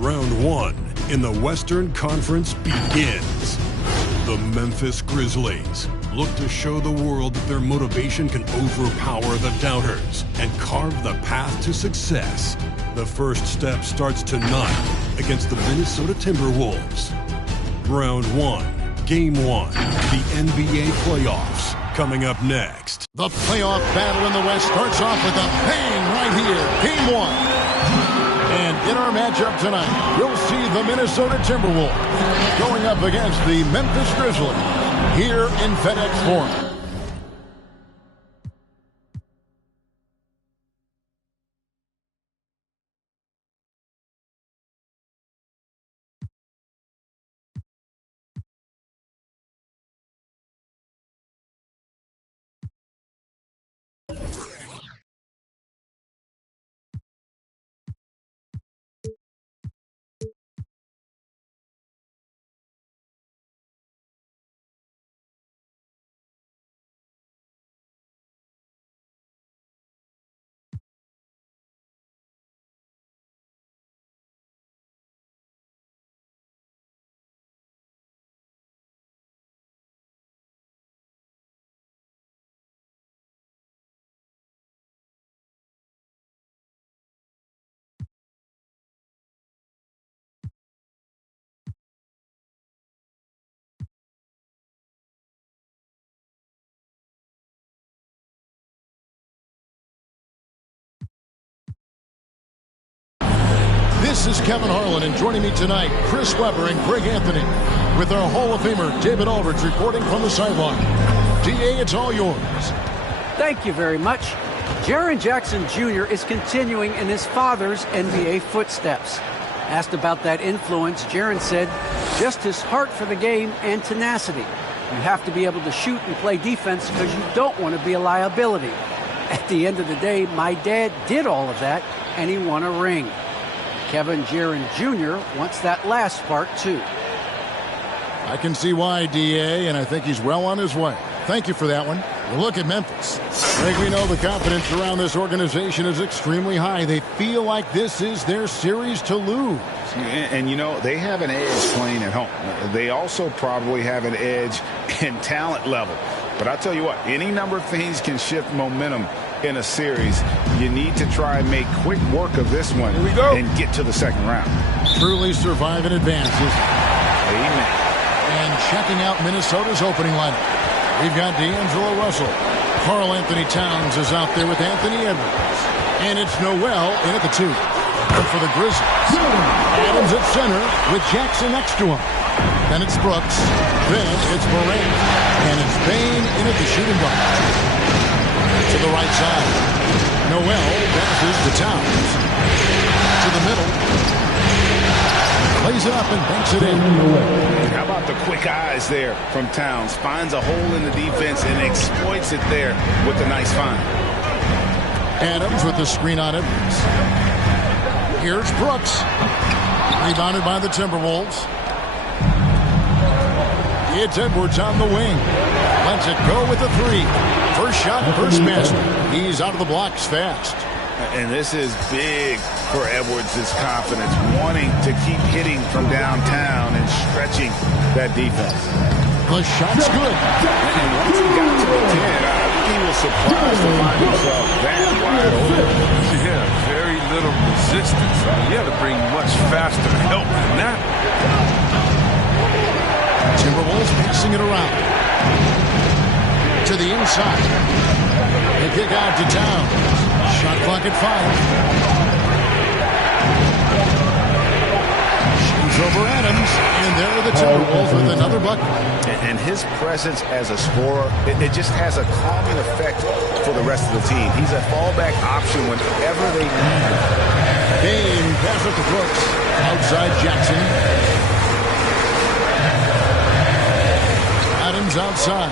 Round 1 in the Western Conference begins. The Memphis Grizzlies look to show the world that their motivation can overpower the doubters and carve the path to success. The first step starts tonight against the Minnesota Timberwolves. Round 1, Game 1, the NBA playoffs, coming up next. The playoff battle in the West starts off with a bang right here. Game 1. And in our matchup tonight, you'll see the Minnesota Timberwolves going up against the Memphis Grizzlies here in FedEx Forum. This is Kevin Harlan, and joining me tonight, Chris Webber and Greg Anthony, with our Hall of Famer, David Aldridge, reporting from the sideline. DA, it's all yours. Thank you very much. Jaren Jackson Jr. is continuing in his father's NBA footsteps. Asked about that influence, Jaren said, just his heart for the game and tenacity. You have to be able to shoot and play defense because you don't want to be a liability. At the end of the day, my dad did all of that, and he won a ring. Kevin Jaren Jr. wants that last part, too. I can see why, DA, and I think he's well on his way. Thank you for that one. We'll look at Memphis. I think we know the confidence around this organization is extremely high. They feel like this is their series to lose. And, you know, they have an edge playing at home. They also probably have an edge in talent level. But I'll tell you what, any number of things can shift momentum in a series. You need to try and make quick work of this one and get to the second round. Truly survive and advances. Amen. And checking out Minnesota's opening lineup, we've got D'Angelo Russell. Karl Anthony Towns is out there with Anthony Edwards. And it's Noel in at the 2. And for the Grizzlies, Adams at center with Jackson next to him. Then it's Brooks. Then it's Morant. And it's Bane in at the shooting guard. To the right side. Noel passes to Towns. To the middle. Plays it up and banks it in. How about the quick eyes there from Towns? Finds a hole in the defense and exploits it there with a nice find. Adams with the screen on Edwards. Here's Brooks. Rebounded by the Timberwolves. It's Edwards on the wing. Lets it go with a 3. First shot, first basket. He's out of the blocks fast. And this is big for Edwards' confidence, wanting to keep hitting from downtown and stretching that defense. The shot's good. And once he got to the 10, I think he was surprised to find himself that wide open. Yeah, very little resistance. He had to bring much faster help than that. Timberwolves passing it around. To the inside. They kick out to Towns. Shot clock at 5. Shoots over Adams. And there are the Timberwolves with another bucket. And his presence as a scorer, it just has a calming effect for the rest of the team. He's a fallback option whenever they need him. Bane pass it to Brooks. Outside Jackson. Adams outside.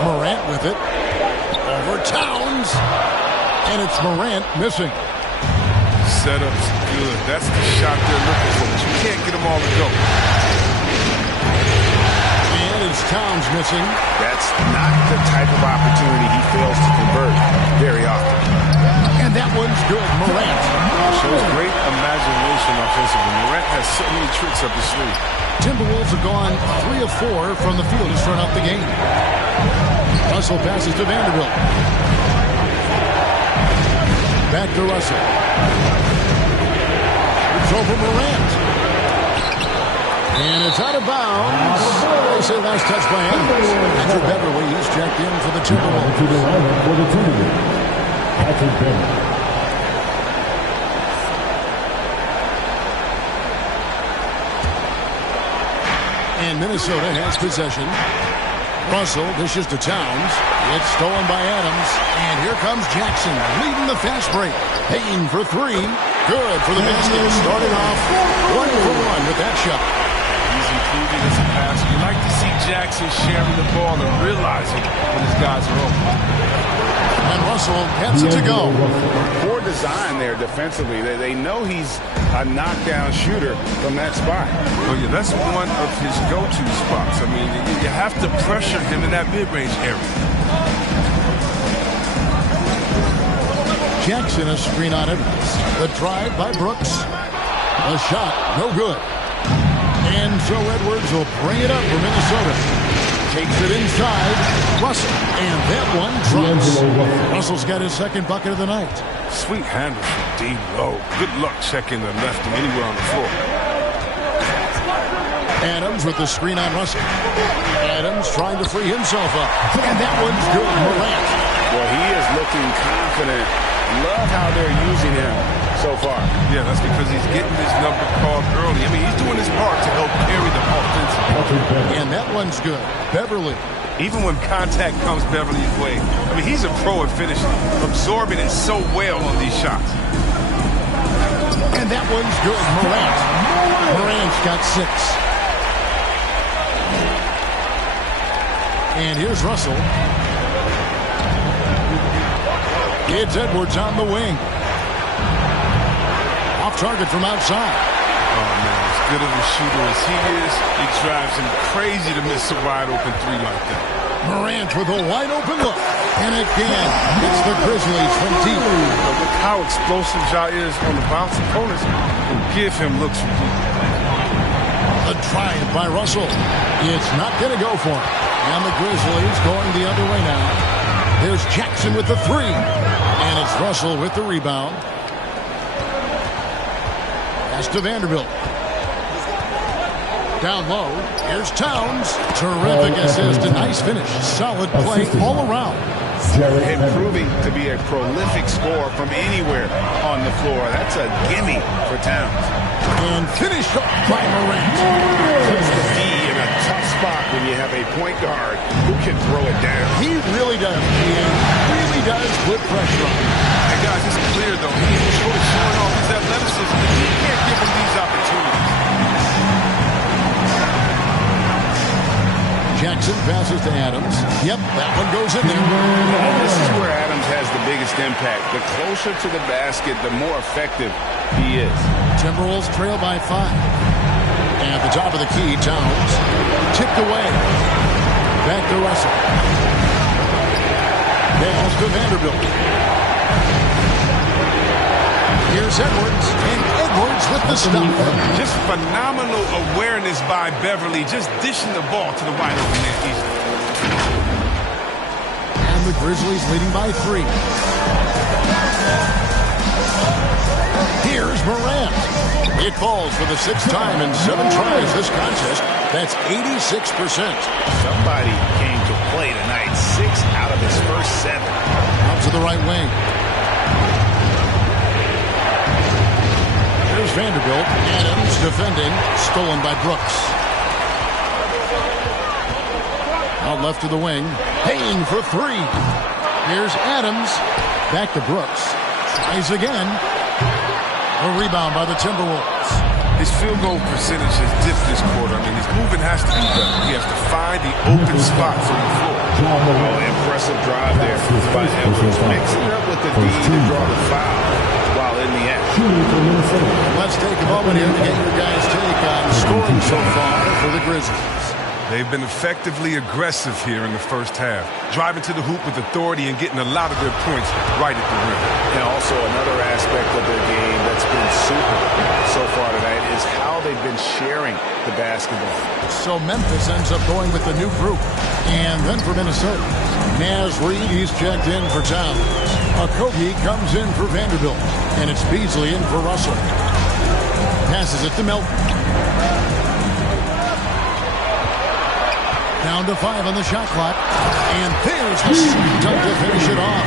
Morant with it. Over Towns. And it's Morant missing. Setup's good. That's the shot they're looking for, but you can't get them all to go. And it's Towns missing. That's not the type of opportunity he fails to convert very often. And that one's good. Morant. Shows great imagination offensively. Morant has so many tricks up his sleeve. Timberwolves have gone 3 of 4 from the field to start out the game. Russell passes to Vanderbilt. Back to Russell. It's over Morant. And it's out of bounds. They say last touch by Adams. Andrew Beverly, he's checked in for the Timberwolves. And Minnesota has possession. Russell dishes to Towns. It's stolen by Adams. And here comes Jackson leading the fast break. Payne for 3. Good for the basket. Starting off 1 for 1 with that shot. He's improving as a passer. You like to see Jackson sharing the ball and realizing when his guys are open. And Russell gets it to go. Poor design there defensively. They know he's a knockdown shooter from that spot. Oh, yeah, that's one of his go-to spots. I mean, you have to pressure him in that mid-range area. Jackson, a screen on Edwards. The drive by Brooks. A shot, no good. And so Edwards will bring it up for Minnesota. Takes it inside. Russell. And that one drops. Russell's got his second bucket of the night. Sweet handle from D. Low. Good luck checking the left him anywhere on the floor. Adams with the screen on Russell. Adams trying to free himself up. And that one's good. Morant. Well, he is looking confident. Love how they're using him so far. Yeah, that's because he's getting his number called early. I mean, he's doing his part to help carry the offense. And that one's good. Beverly. Even when contact comes Beverly's way, I mean, he's a pro at finishing, absorbing it so well on these shots. And that one's good. Morant. Morant's got 6. And here's Russell. It's Edwards on the wing. Off target from outside. Oh, man, as good of a shooter as he is, it drives him crazy to miss a wide-open 3 like that. Morant with a wide-open look. And again, it's the Grizzlies from deep. Look how explosive Ja is on the bounce. Opponents will give him looks from deep. A drive by Russell. It's not going to go for him. And the Grizzlies going the other way now. There's Jackson with the 3. And it's Russell with the rebound. Pass to Vanderbilt. Down low. Here's Towns. Terrific assist. A nice finish. Solid play all around. Improving to be a prolific scorer from anywhere on the floor. That's a gimme for Towns. And finished off by Morant. Puts the D in a tough spot when you have a point guard who can throw it down. He really does. He really does put pressure on him. Hey, guys, it's clear, though. He's showing off his athleticism. He can't give him these opportunities. Jackson passes to Adams. Yep, that one goes in there. This is where Adams has the biggest impact. The closer to the basket, the more effective he is. Timberwolves trail by 5. And at the top of the key, Towns tipped away. Back to Russell. Pass to Vanderbilt. Here's Edwards. And Edwards with the stop. Just phenomenal awareness by Beverly, just dishing the ball to the wide open man easily. And the Grizzlies leading by 3. Here's Morant. It falls for the 6th time in 7 tries this contest. That's 86%. Somebody came to play tonight. 6 out of his first 7. Out to the right wing. There's Vanderbilt. Adams defending. Stolen by Brooks. Out left to the wing. Payne for 3. Here's Adams. Back to Brooks. Tries again. A rebound by the Timberwolves. His field goal percentage has dipped this quarter. I mean, his movement has to be better. He has to find the open spots on the floor. Oh, impressive drive there by Edwards. Mixing up with the D to draw the foul while in the act. Let's take a moment here to get your guys' take on scoring so far for the Grizzlies. They've been effectively aggressive here in the first half, driving to the hoop with authority and getting a lot of their points right at the rim. And also another aspect of their game that's been super so far tonight is how they've been sharing the basketball. So Memphis ends up going with the new group. And then for Minnesota, Naz Reid, he's checked in for Towns. Okogie comes in for Vanderbilt. And it's Beasley in for Russell. Passes it to Melton. Down to 5 on the shot clock. And there's the sweet dunk to finish it off.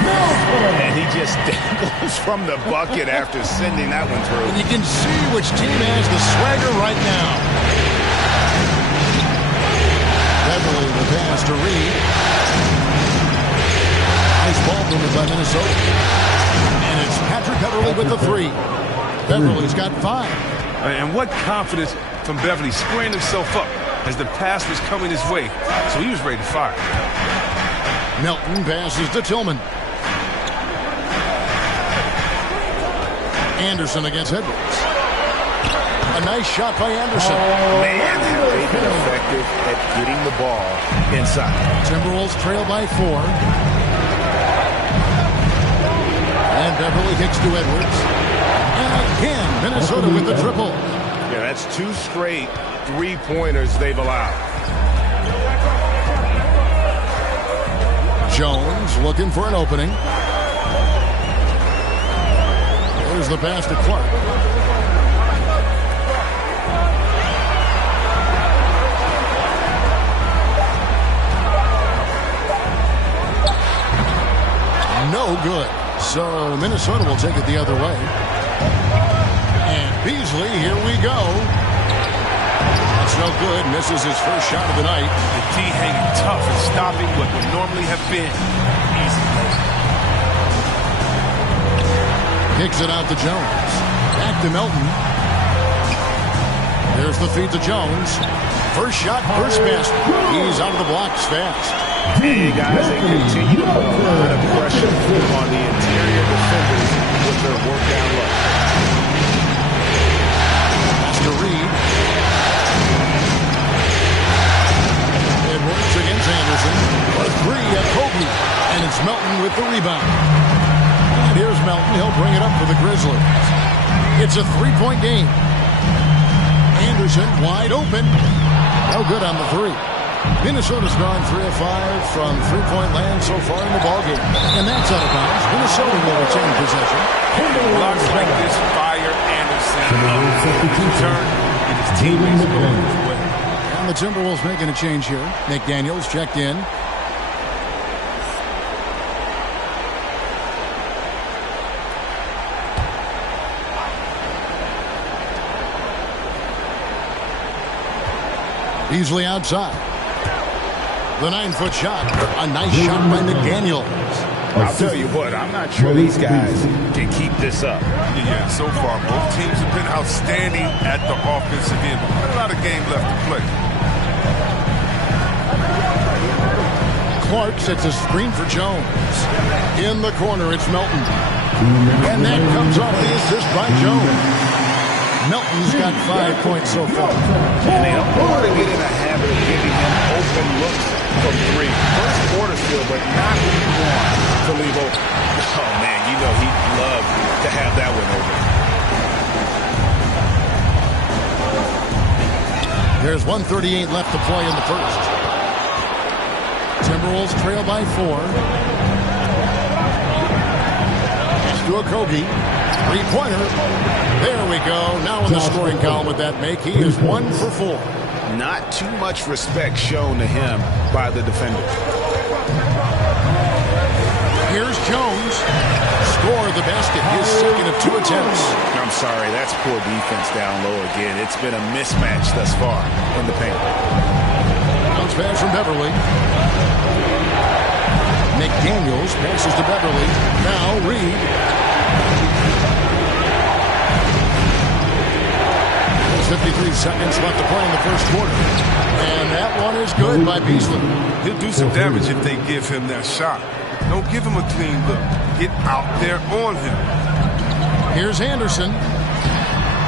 And he just dangles from the bucket after sending that one through. And you can see which team has the swagger right now. Beverly the pass to Reed. Nice ball movement by Minnesota. And it's Patrick Beverly with the 3. Beverly's got 5. And what confidence from Beverly squaring himself up as the pass was coming his way. So he was ready to fire. Melton passes to Tillman. Anderson against Edwards. A nice shot by Anderson. Man, have they been effective at getting the ball inside. Timberwolves trail by 4. And Beverly kicks to Edwards. And again, Minnesota with the triple. Yeah, that's 2 straight three-pointers they've allowed. Jones looking for an opening. There's the pass to Clark. No good. So Minnesota will take it the other way. And Beasley, here we go. That's no good. Misses his first shot of the night. The D hanging tough and stopping what would normally have been easy. Kicks it out to Jones. Back to Melton. There's the feed to Jones. First shot, first miss. He's out of the blocks fast. Hey, guys, they continue to put a lot of pressure on the interior defenders with their work down low. Pass to Reed. Edwards against Anderson. A 3 at Kobe. And it's Melton with the rebound. And here's Melton. He'll bring it up for the Grizzlies. It's a 3-point game. Anderson wide open. No good on the 3. Minnesota's gone 3 of 5 from three-point land so far in the ballgame. And that's out of bounds. Minnesota will retain possession. Blocks like this fire Anderson up. Turn and his teammates go his way. And the Timberwolves making a change here. McDaniels checked in. Beasley outside. The 9-foot shot. A nice shot by McDaniels. I'll tell you what, I'm not sure these guys can keep this up. Yeah, so far both teams have been outstanding at the offensive end. But not a lot of game left to play. Clark sets a screen for Jones. In the corner, it's Melton. And that comes off the assist by Jones. Melton's got 5 points so far. And they don't want to get in a habit of giving him open looks from 3. First quarter still, but not what you want to leave open. Oh, man, you know he'd love to have that one open. There's 1:38 left to play in the first. Timberwolves trail by 4. It's to Okogie. 3-pointer. There we go. Now in the scoring column with that make. He is 1 for 4. Not too much respect shown to him by the defender. Here's Jones. Score the basket. His second of 2 attempts. I'm sorry, that's poor defense down low again. It's been a mismatch thus far in the paint. Bounce pass from Beverly. McDaniels passes to Beverly. Now Reed. 53 seconds left to play in the first quarter. And that one is good by Beasley. He'll do some damage if they give him that shot. Don't give him a clean look. Get out there on him. Here's Anderson.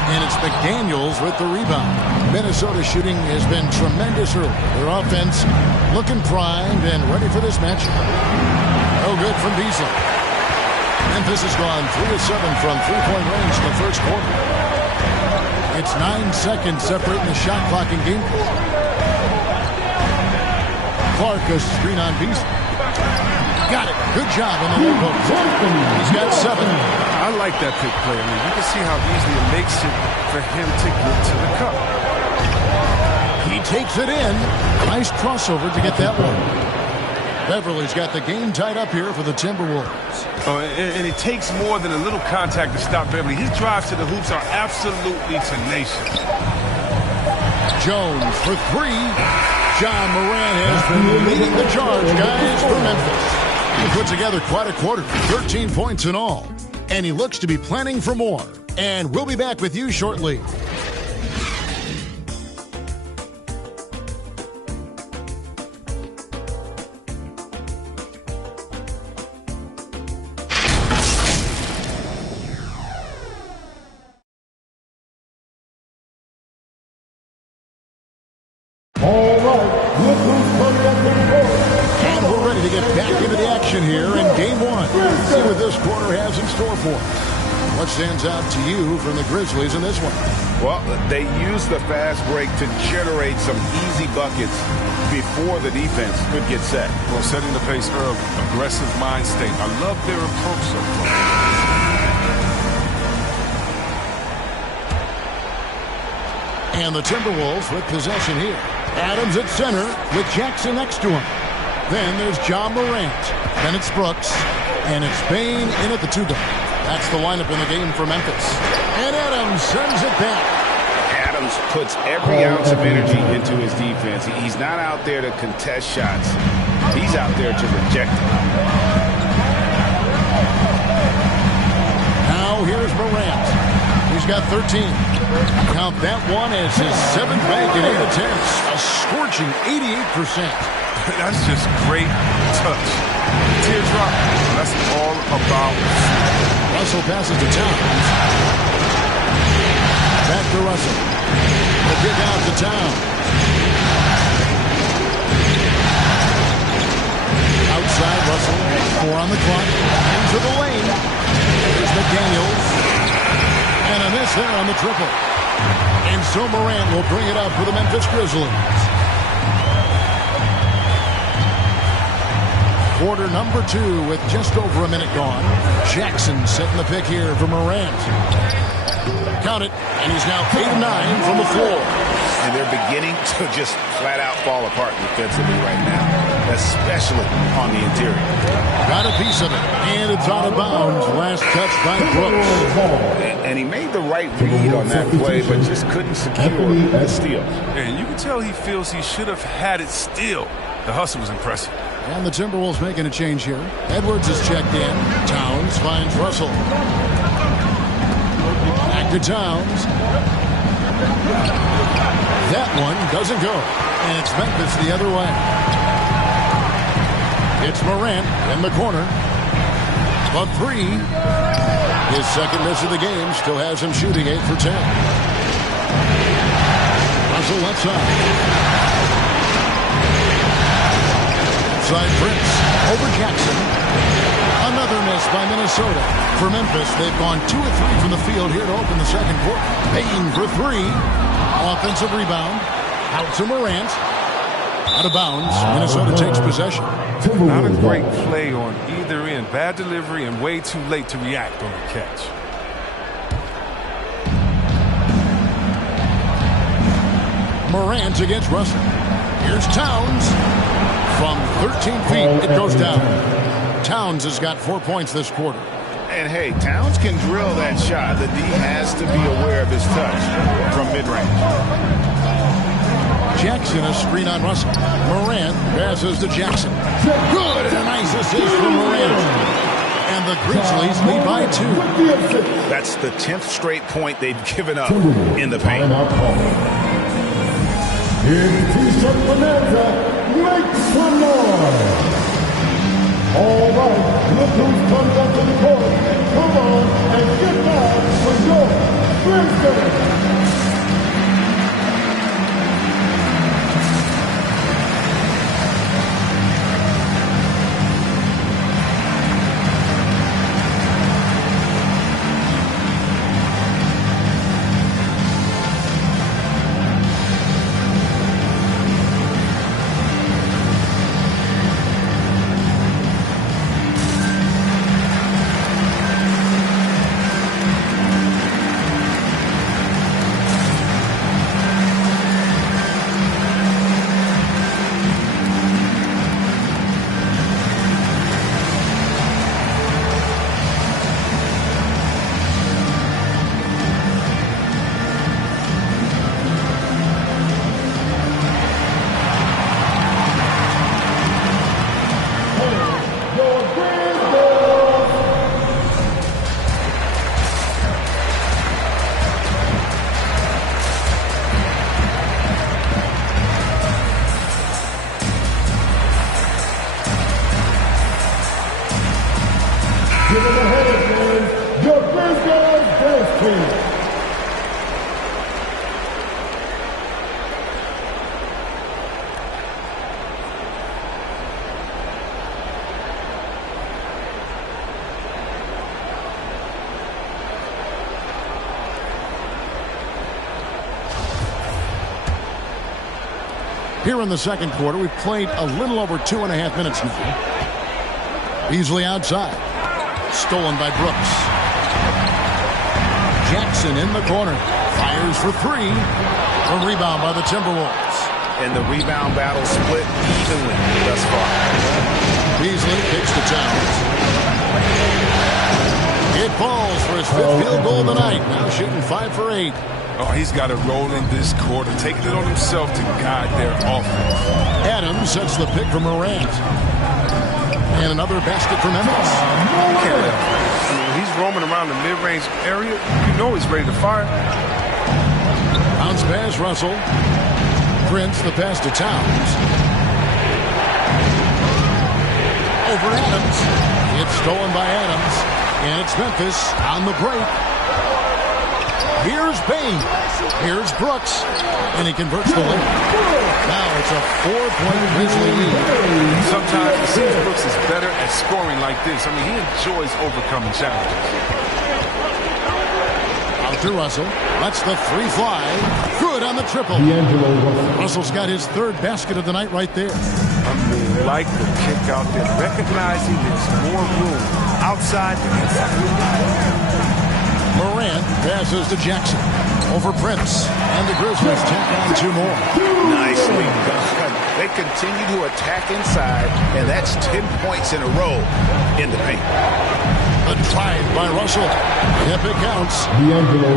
And it's McDaniels with the rebound. Minnesota's shooting has been tremendous early. Their offense looking primed and ready for this match. No good from Beasley. Memphis has gone 3 of 7 from three-point range in the first quarter. It's 9 seconds separating the shot clock and game clock. Clark a screen on Beasley. Got it. Good job in the low post. He's got 7. I like that pick play. I mean, you can see how easy it makes it for him to get to the cup. He takes it in. Nice crossover to get that one. Beverly's got the game tied up here for the Timberwolves. Oh, and it takes more than a little contact to stop Beverly. His drives to the hoops are absolutely tenacious. Jones for 3. John Moran has been leading the charge, guys, for Memphis. He put together quite a quarter, 13 points in all. And he looks to be planning for more. And we'll be back with you shortly. And we're ready to get back into the action here in Game 1. See what this quarter has in store for us. What stands out to you from the Grizzlies in this one? Well, they used the fast break to generate some easy buckets before the defense could get set. Well, setting the pace early, aggressive mind state. I love their approach so far. And the Timberwolves with possession here. Adams at center with Jackson next to him. Then there's John Morant. Then it's Brooks. And it's Bain in at the 2-guard. That's the lineup in the game for Memphis. And Adams sends it back. Adams puts every ounce of energy into his defense. He's not out there to contest shots. He's out there to reject them. Now here's Morant. He's got 13. Count that one as his 7th bank in 8 attempts. A scorching 88%. That's just great touch. Teardrop, that's all about. Russell passes to Towns. Back to Russell. The kick out to Towns. Outside Russell. 4 on the clock. Into the lane. There's McDaniels. And a miss there on the triple. And so Morant will bring it up for the Memphis Grizzlies. Quarter number 2 with just over a minute gone. Jackson setting the pick here for Morant. Count it, and he's now 8 of 9 from the floor. And they're beginning to just flat out fall apart defensively right now, especially on the interior. Got a piece of it, and it's out of bounds. Last touch by Brooks. And he made the right read on that play, but just couldn't secure the steal. And you can tell he feels he should have had it still. The hustle was impressive. And the Timberwolves making a change here. Edwards is checked in. Towns finds Russell. Back to Towns. That one doesn't go. And it's Memphis the other way. It's Morant in the corner. A 3. His second miss of the game still has him shooting 8 for 10. Russell left side. Outside Prince over Jackson. Another miss by Minnesota. For Memphis, they've gone 2 of 3 from the field here to open the second quarter. Bain for 3. Offensive rebound. Out to Morant. Out of bounds. Minnesota takes possession. Not a great play on either end. Bad delivery and way too late to react on the catch. Morant against Russell. Here's Towns. From 13 feet, it goes down. Towns has got 4 points this quarter. And hey, Towns can drill that shot. The D has to be aware of his touch from mid-range. Jackson a screen on Russell. Morant passes to Jackson. Good, and a nice assist from Morant. And the Grizzlies lead by 2. That's the 10th straight point they've given up in the paint. Make some noise! All right, look who's coming up to the court. Come on and get down for your Grizzlies! giving the headers, your Grizz first team. Here in the second quarter, we've played a little over 2.5 minutes now. Beasley outside. Stolen by Brooks. Jackson in the corner. Fires for three. A rebound by the Timberwolves. And the rebound battle split evenly thus far. Beasley kicks to Towns. It falls for his fifth field goal of the night. Now shooting 5 for 8. Oh, he's got a role in this quarter, taking it on himself to guide their offense. Adams sets the pick for Morant. And another basket for Memphis. You can't let him. I mean, he's roaming around the mid-range area. You know he's ready to fire. Bounce pass, Russell. Prince, the pass to Towns. Over Adams. It's stolen by Adams. And it's Memphis on the break. Here's Bain. Here's Brooks. And he converts the lead. Now it's a 4-point Grizzly lead. Sometimes it seems Brooks is better at scoring like this. I mean, he enjoys overcoming challenges. Out to Russell. Lets the three fly. Good on the triple. Russell's got his third basket of the night right there. I mean, like the kick out there, recognizing there's more room outside than inside. Morant passes to Jackson. Over Prince. And the Grizzlies tack on 2 more. Nicely done. They continue to attack inside, and that's 10 points in a row in the paint. A drive by Russell. Yep, it counts.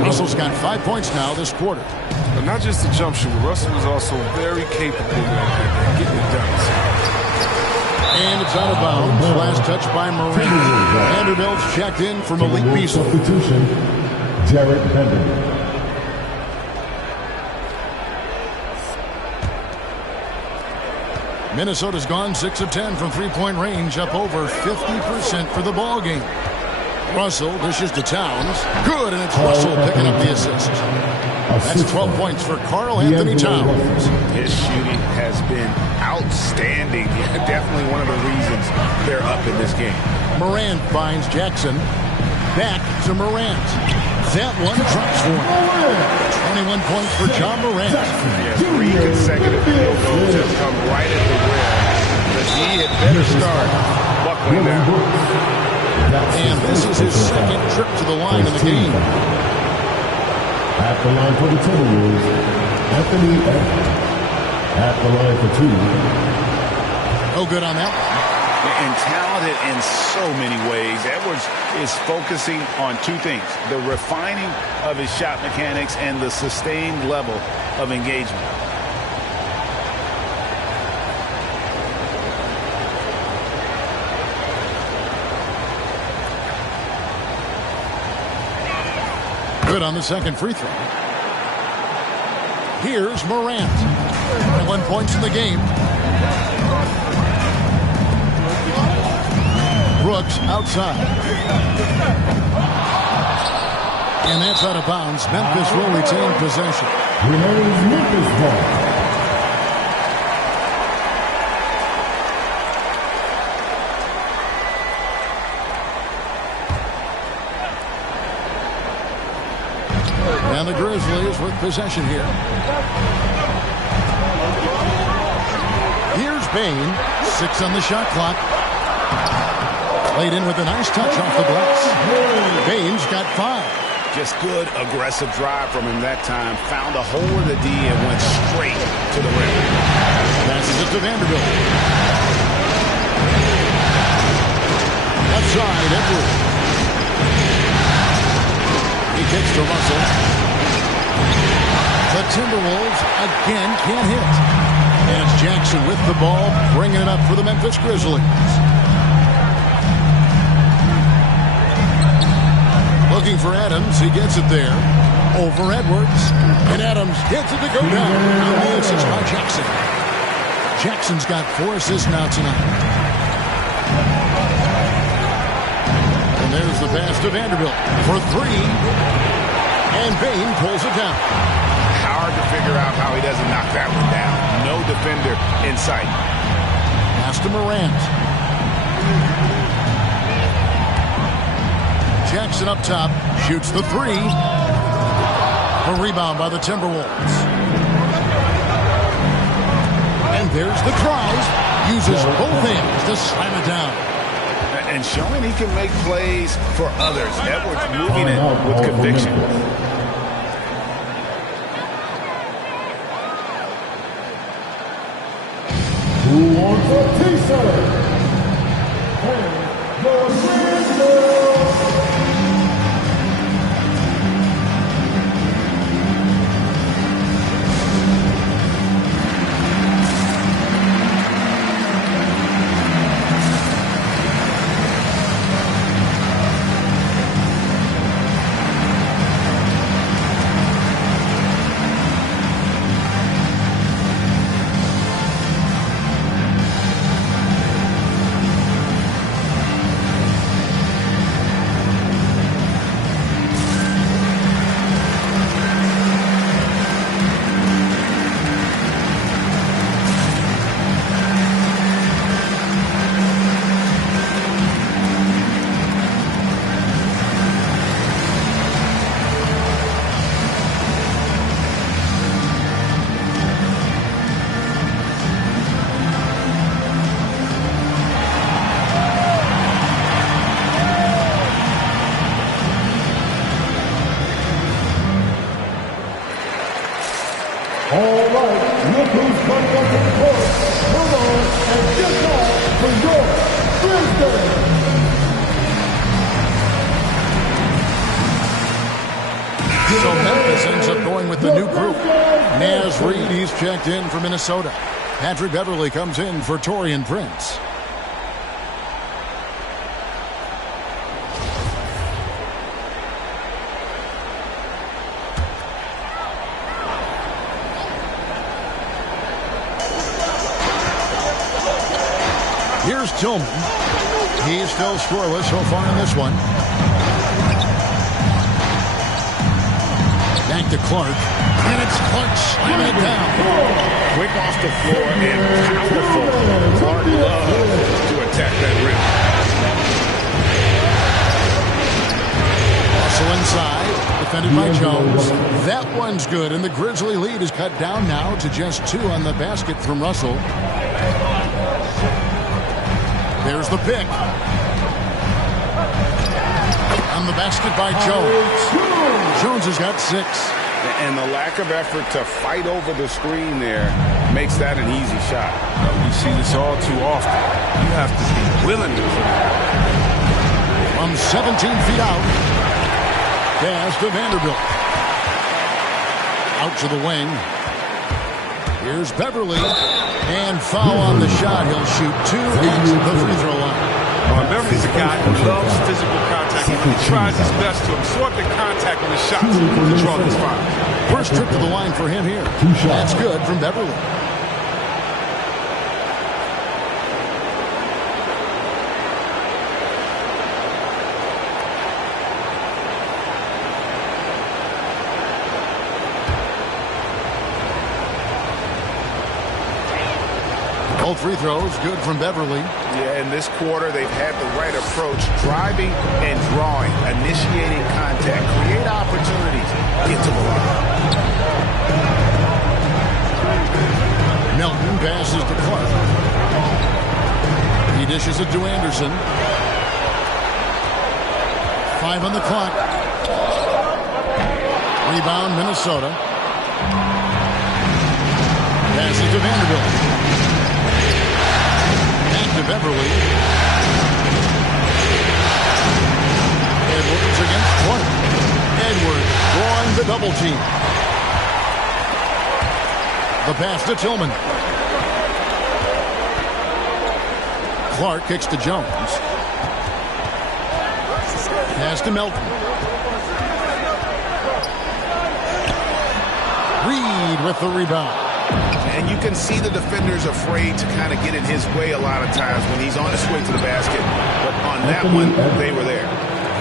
Russell's got 5 points now this quarter. But not just the jump shooter. Russell was also very capable of getting it done. And it's out of bounds. Last touch by Morant. Vanderbilt's checked in for Malik Beasley. Substitution, Jarrett Vanderbilt. Minnesota's gone 6 of 10 from three-point range, up over 50% for the ball game. Russell dishes to Towns. Good, and it's Russell picking up the assist. That's 12 points for Karl Anthony Towns. His shooting has been outstanding. Definitely one of the reasons they're up in this game. Morant finds Jackson. Back to Morant. That one drops for him. 21 points for John Morant. Yeah, 3 consecutive field goals have come right at the rim. But he had better start buckling down. And this is his second trip to the line in the game. At the line for the Timberwolves, Anthony Edwards. At the line for 2. No good on that one. And talented in so many ways. Edwards is focusing on 2 things: the refining of his shot mechanics and the sustained level of engagement. Good on the second free throw. Here's Morant. 1 point in the game. Brooks outside. And that's out of bounds. Memphis will retain possession. Remains Memphis ball. And the Grizzlies with possession here. Here's Bain. 6 on the shot clock. Played in with a nice touch off the glass. Bain's got 5. Just good, aggressive drive from him that time. Found a hole in the D and went straight to the rim. Passes it to Vanderbilt. Left side, Edwards. He kicks to Russell. The Timberwolves again can't hit. And it's Jackson with the ball, bringing it up for the Memphis Grizzlies. Looking for Adams. He gets it there. Over Edwards. And Adams gets it to go down. On the assist by Jackson. Jackson's got 4 assists now tonight. And pass to Vanderbilt for three. And Bain pulls it down. Hard to figure out how he doesn't knock that one down. No defender in sight. Pass to Morant. Jackson up top. Shoots the three. A rebound by the Timberwolves. And there's the drive. Uses both hands to slam it down. And showing he can make plays for others. Edwards moving in with conviction. Who wants a t-shirt? And the So Memphis ends up going with the new group. Naz Reid, he's checked in for Minnesota. Patrick Beverly comes in for Taurean Prince. Here's Tillman. He's still scoreless so far in this one. Back to Clark. And it's Clark slamming it down. Quick off the floor and powerful. Clark loves to attack that rim. Russell inside. Defended by Jones. That one's good. And the Grizzly lead is cut down now to just 2 on the basket from Russell. There's the pick. On the basket by Jones. Jones has got 6. And the lack of effort to fight over the screen there makes that an easy shot. We see this all too often. You have to be willing to put it. From 17 feet out. Pass to Vanderbilt. Out to the wing. Here's Beverly. And foul on the shot. He'll shoot 2 at the free throw line. Beverly's a guy who loves physical contact. He really tries his best to absorb the contact on the shots to draw this foul. First trip to the line for him here. That's good from Beverly. Both free throws, good from Beverly. Yeah, in this quarter, they've had the right approach, driving and drawing, initiating contact, create opportunities, get to the line. Melton passes to Clark. He dishes it to Anderson. 5 on the clock. Rebound, Minnesota. Passes to Vanderbilt. To Beverly. Edwards against Clark. Edwards drawing the double team. The pass to Tillman. Clark kicks to Jones. Pass to Melton. Reid with the rebound. And you can see the defenders afraid to kind of get in his way a lot of times when he's on his way to the basket. But on that one, they were there.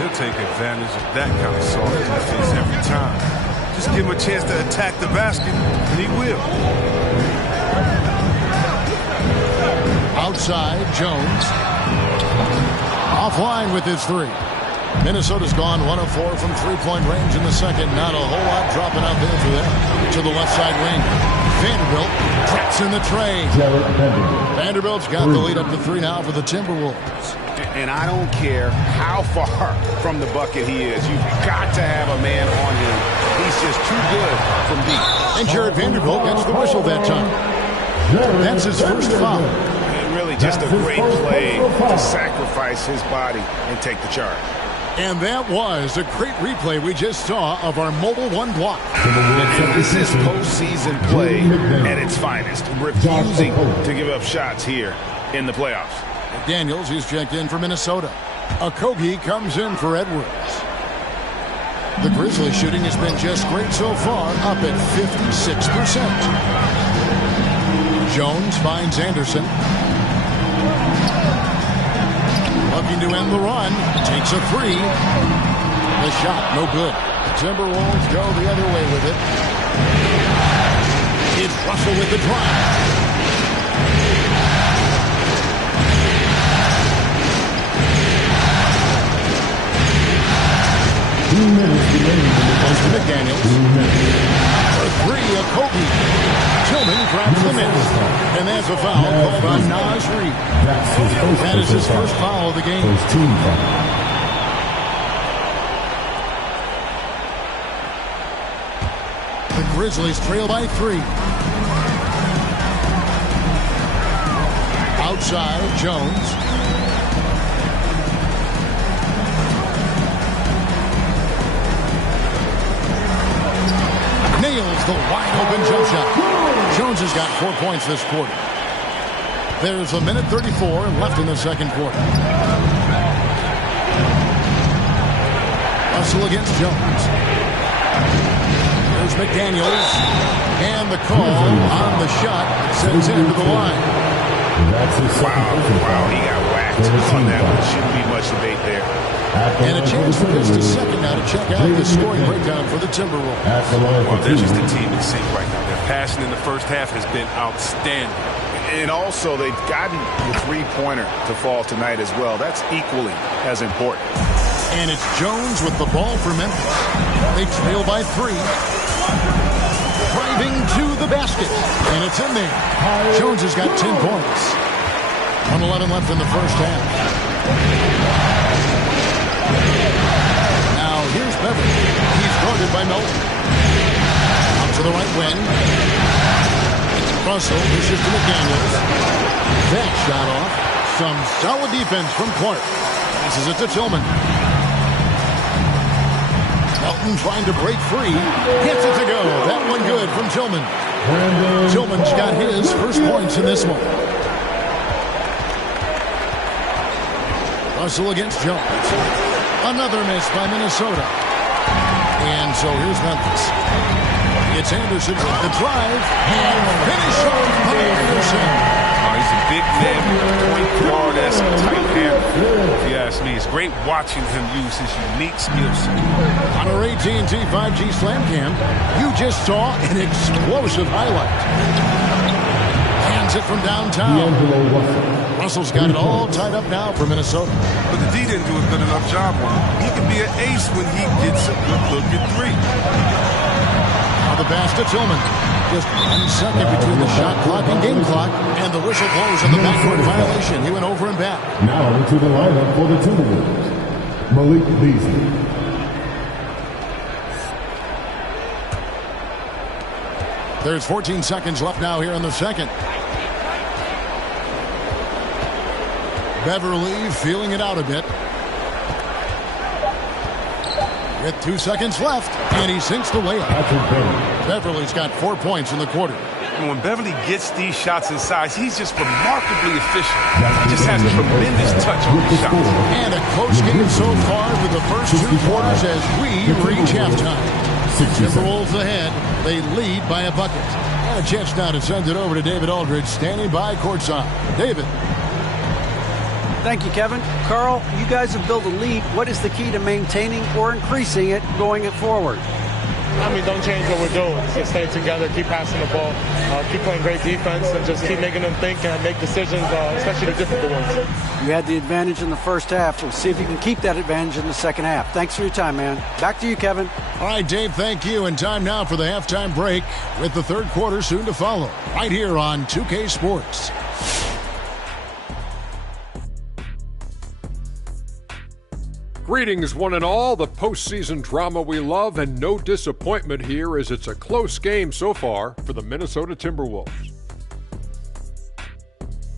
He'll take advantage of that kind of soft defense every time. Just give him a chance to attack the basket, and he will. Outside, Jones. Offline with his three. Minnesota's gone 1 of 4 from three-point range in the second. Not a whole lot dropping out there for them. To the left side wing. Vanderbilt traps in the tray. Vanderbilt's got the lead up to 3 now for the Timberwolves. And I don't care how far from the bucket he is. You've got to have a man on him. He's just too good from deep. And Jared Vanderbilt gets the whistle that time. That's his first foul. And really just a great play to sacrifice his body and take the charge. And that was a great replay we just saw of our Mobile One block. And this is postseason play at its finest. Refusing to give up shots here in the playoffs. Daniels is checked in for Minnesota. Okogie comes in for Edwards. The Grizzlies shooting has been just great so far, up at 56%. Jones finds Anderson. Looking to end the run. Takes a three. The shot, no good. The Timberwolves go the other way with it. It's Russell with the drive. 2 minutes remaining in the Goes to McDaniels. For three, Okogie. Tillman grabs the miss. And that's a foul called on Naz Reid. That is his first foul of the game. First team foul. The Grizzlies trail by 3. Outside, Jones. Nails the wide-open jump shot. Jones has got 4 points this quarter. There's a minute 34 left in the second quarter. Russell against Jones. There's McDaniels. And the call on the shot sends him to the line. Wow, he got whacked on that one. Shouldn't be much debate there. And a chance for just a second now to check out the scoring breakdown for the Timberwolves. Well, they're just a team in sync right now. Their passing in the first half has been outstanding. And also, they've gotten the three-pointer to fall tonight as well. That's equally as important. And it's Jones with the ball for Memphis. They trail by 3. Driving to the basket. And it's in there. Jones has got 10 points. 1:11 left in the first half. Now here's Beverly. He's guarded by Melton. Out to the right wing. Russell pushes to McDaniels. That shot off. Some solid defense from Clark. Passes it to Tillman. Melton trying to break free. Gets it to go. That one good from Tillman. Tillman's got his first points in this one. Russell against Jones. Another miss by Minnesota. And so here's Memphis. It's Anderson with the drive. And finish off by Anderson. He's a big man, point guard-esque type hand. If you ask me, it's great watching him use his unique skill set. On our AT&T 5G Slam Cam, you just saw an explosive highlight. Hands it from downtown. Russell's got it all tied up now for Minnesota. But the D didn't do a good enough job on him. He can be an ace when he gets a good look at 3. Now the pass to Tillman. Just 1 second between the shot clock and game clock. And the whistle blows on the backcourt violation. He went over and back. Now into the lineup for the Timberwolves. Malik Beasley. There's 14 seconds left now here in the second. Beverly feeling it out a bit. With 2 seconds left, and he sinks the layup. Beverly's got 4 points in the quarter. And when Beverly gets these shots inside, he's just remarkably efficient. He just has a tremendous touch on his shots. And a close game so far for the first 2 quarters as we reach halftime. Timberwolves ahead. They lead by a bucket. And a chance now to send it over to David Aldridge, standing by courtside. David. Thank you, Kevin. Carl, you guys have built a lead. What is the key to maintaining or increasing it going forward? I mean, don't change what we're doing. Just stay together, keep passing the ball, keep playing great defense, and just keep making them think and make decisions, especially the difficult ones. You had the advantage in the first half. We'll see if you can keep that advantage in the second half. Thanks for your time, man. Back to you, Kevin. All right, Dave, thank you. And time now for the halftime break with the third quarter soon to follow right here on 2K Sports. Greetings, one and all. The postseason drama we love, and no disappointment here as it's a close game so far for the Minnesota Timberwolves.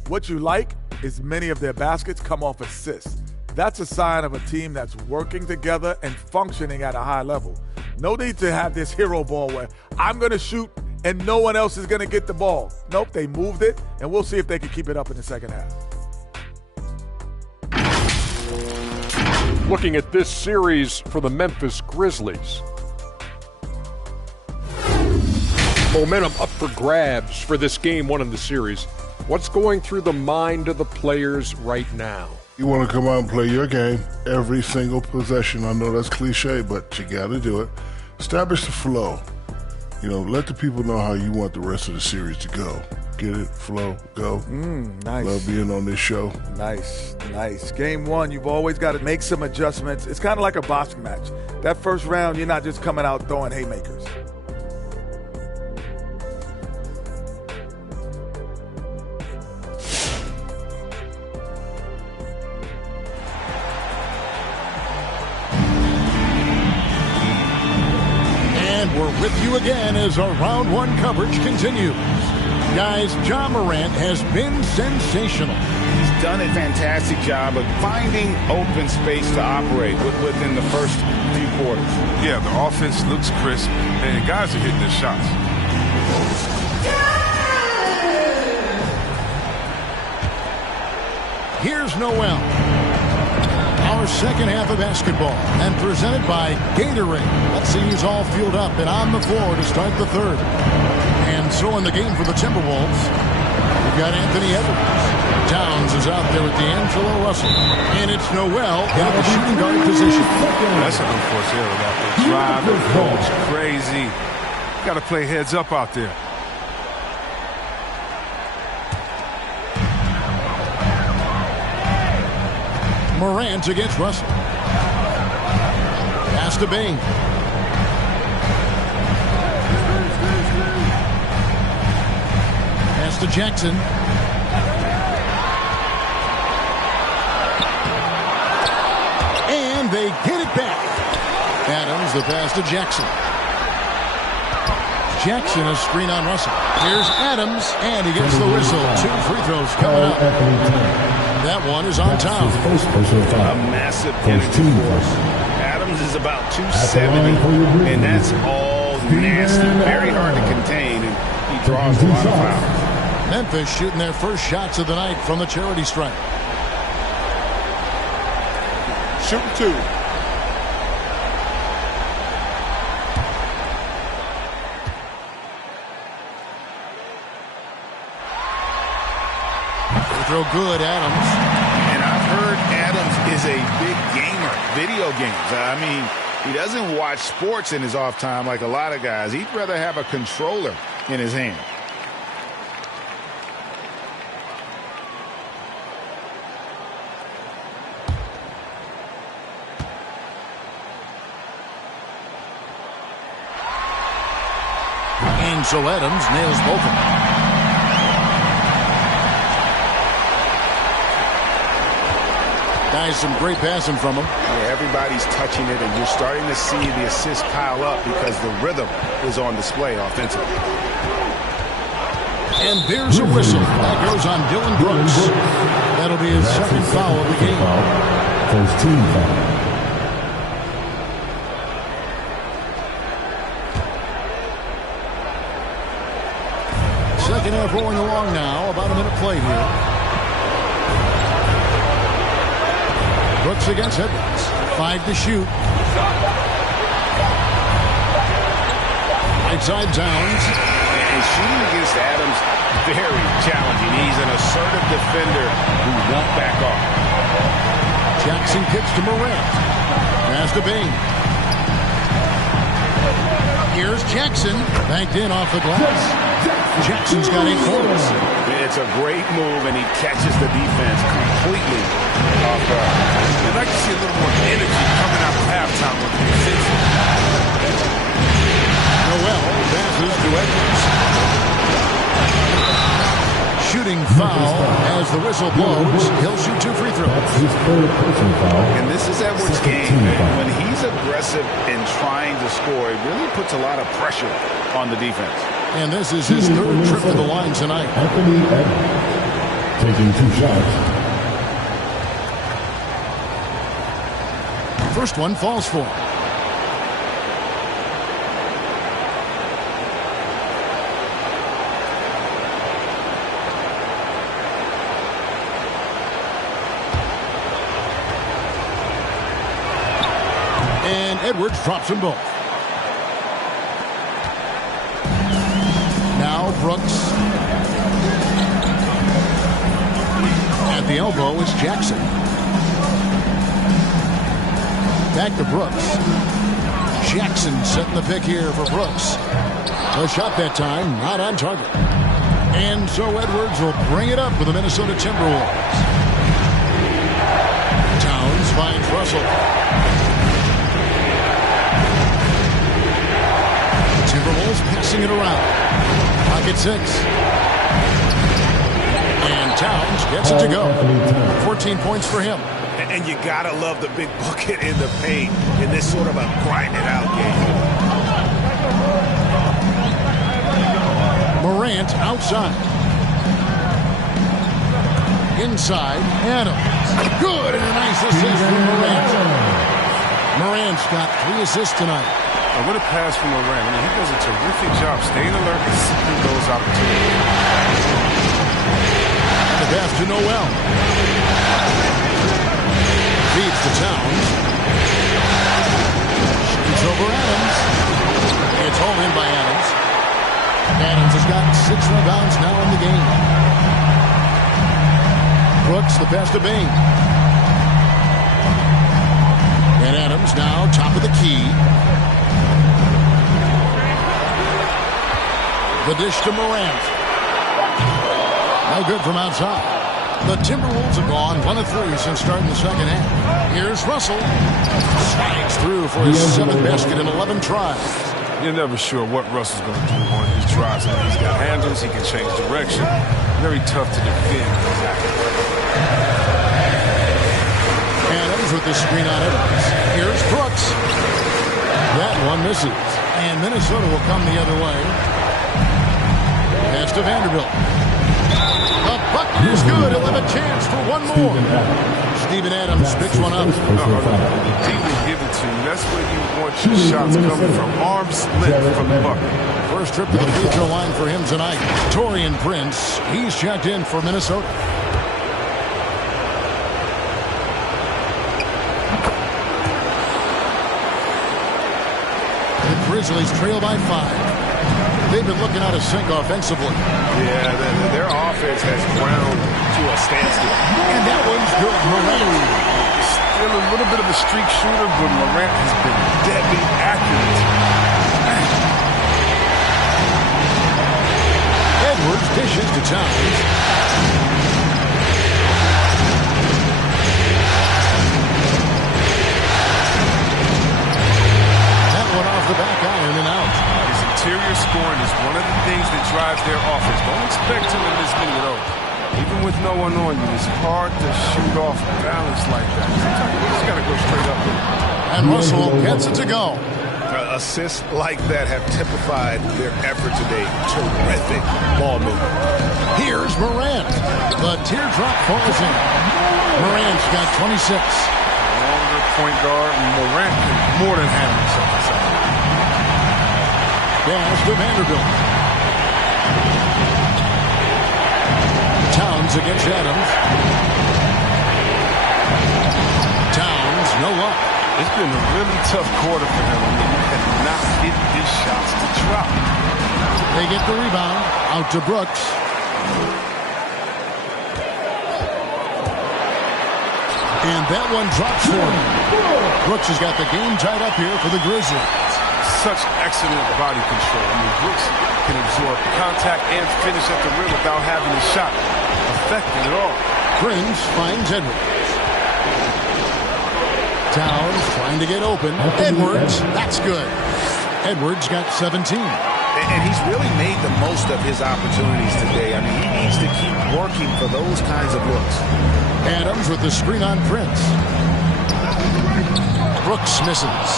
What you like is many of their baskets come off assists. That's a sign of a team that's working together and functioning at a high level. No need to have this hero ball where I'm going to shoot and no one else is going to get the ball. Nope, they moved it, and we'll see if they can keep it up in the second half. Looking at this series for the Memphis Grizzlies. Momentum up for grabs for this game one in the series. What's going through the mind of the players right now? You want to come out and play your game every single possession. I know that's cliche, but you got to do it. Establish the flow. Let the people know how you want the rest of the series to go. Get it, flow, go. Nice. Love being on this show. Nice. Game one, you've always got to make some adjustments. It's kind of like a boxing match. That first round, you're not just coming out throwing haymakers. And we're with you again as our round one coverage continues. Guys, Ja Morant has been sensational. He's done a fantastic job of finding open space to operate within the first few quarters. Yeah, the offense looks crisp, and guys are hitting their shots. Here's Noel. Our second half of basketball, and presented by Gatorade. Let's see who's all fueled up and on the floor to start the third. And so in the game for the Timberwolves, we've got Anthony Edwards. Towns is out there with D'Angelo Russell. And it's Noel in the shooting guard position. That's an unforced error out there. Drive, the goes crazy. Got to play heads up out there. Morant against Russell. Pass to Bain. Pass to Jackson. And they get it back. Adams, the pass to Jackson. Jackson, a screen on Russell. Here's Adams, and he gets the whistle. 2 free throws coming up. That one is on Towns. A massive energy force. Adams is about 270, and that's all nasty. Very hard to contain, and he draws a lot of fouls. Memphis shooting their first shots of the night from the charity stripe. Shooting 2. Throw good, Adams. And I've heard Adams is a big gamer, video games. I mean, he doesn't watch sports in his off time like a lot of guys. He'd rather have a controller in his hand. And so Adams nails both of them. Guys, some great passing from him. Yeah, everybody's touching it, and you're starting to see the assists pile up because the rhythm is on display offensively. And there's a whistle. That goes on Dylan Brooks. That'll be his second foul of the game. First team foul. Second half rolling along now. About a minute played here. Brooks against Edwards. 5 to shoot. Right side Towns. And shooting against Adams, very challenging. He's an assertive defender who won't back off. Jackson kicks to Morant. Pass to Bing. Here's Jackson. Banked in off the glass. Jackson's got 8 points. It's a great move, and he catches the defense completely off guard. I'd like to see a little more energy coming out of halftime with the defense. Noel passes to Edwards. Shooting foul as the whistle blows. He'll shoot 2 free throws. That's his third personal foul. And this is Edwards' game. When he's aggressive and trying to score, it really puts a lot of pressure on the defense. And this is his 3rd trip to the line tonight. Anthony Edwards taking 2 shots. First one falls for him. And Edwards drops them both. Now Brooks. At the elbow is Jackson. Back to Brooks. Jackson setting the pick here for Brooks. A shot that time, not on target. And so Edwards will bring it up for the Minnesota Timberwolves. Towns finds Russell. Timberwolves passing it around. Pocket 6. And Towns gets it to go. 14 points for him. And you gotta love the big bucket in the paint in this sort of a grind-it-out game. Morant outside. Inside, Adams. Good, and a nice assist from Morant. Morant's got 3 assists tonight. What a pass from Morant. I mean, he does a terrific job staying alert and seeking those opportunities. The pass to Noel. Feeds to Towns. Shoots over Adams. It's hauled in by Adams. Adams has got 6 rebounds now in the game. Brooks, the pass to Bing. And Adams now top of the key. The dish to Morant. No good from outside. The Timberwolves have gone 1 of 3 since starting the second half. Here's Russell. Slides through for his 7th basket in 11 tries. You're never sure what Russell's going to do on his drives. I mean, he's got handles. He can change direction. Very tough to defend. Adams with the screen on Edwards. Here's Brooks. That one misses. And Minnesota will come the other way. Pass to Vanderbilt. The bucket is good. He'll have a chance for one more. Steven Adams picks one up. Deeply given to you. That's where you want your shots coming from. Arms length from the bucket. First trip to the free throw line for him tonight. Taurean Prince. He's checked in for Minnesota. The Grizzlies trail by 5. They've been looking out of sync offensively. Yeah, their offense has ground to a standstill. And that one's good. Morant. Still a little bit of a streak shooter, but Morant has been deadly accurate. Edwards dishes to Towns. That one off the back iron and out. Interior scoring is one of the things that drives their offense. Don't expect him in this many of those. Even with no one on you, it's hard to shoot off balance like that. Sometimes you just got to go straight up with it. And Russell gets it to go. Assists like that have typified their effort today. Terrific ball movement. Here's Morant. The teardrop falls in. Morant's got 26. Longer point guard, Morant can more than handle himself. Pass to Vanderbilt. Towns against Adams. Towns, no luck. It's been a really tough quarter for him. I mean, he has not hit his shots to drop. They get the rebound. Out to Brooks. And that one drops for him. Brooks has got the game tied up here for the Grizzlies. Such excellent body control. I mean, Brooks can absorb contact and finish at the rim without having the shot affected at all. Prince finds Edwards. Towns trying to get open. Edwards, that's good. Edwards got 17. And he's really made the most of his opportunities today. I mean, he needs to keep working for those kinds of looks. Adams with the screen on Prince. Brooks misses.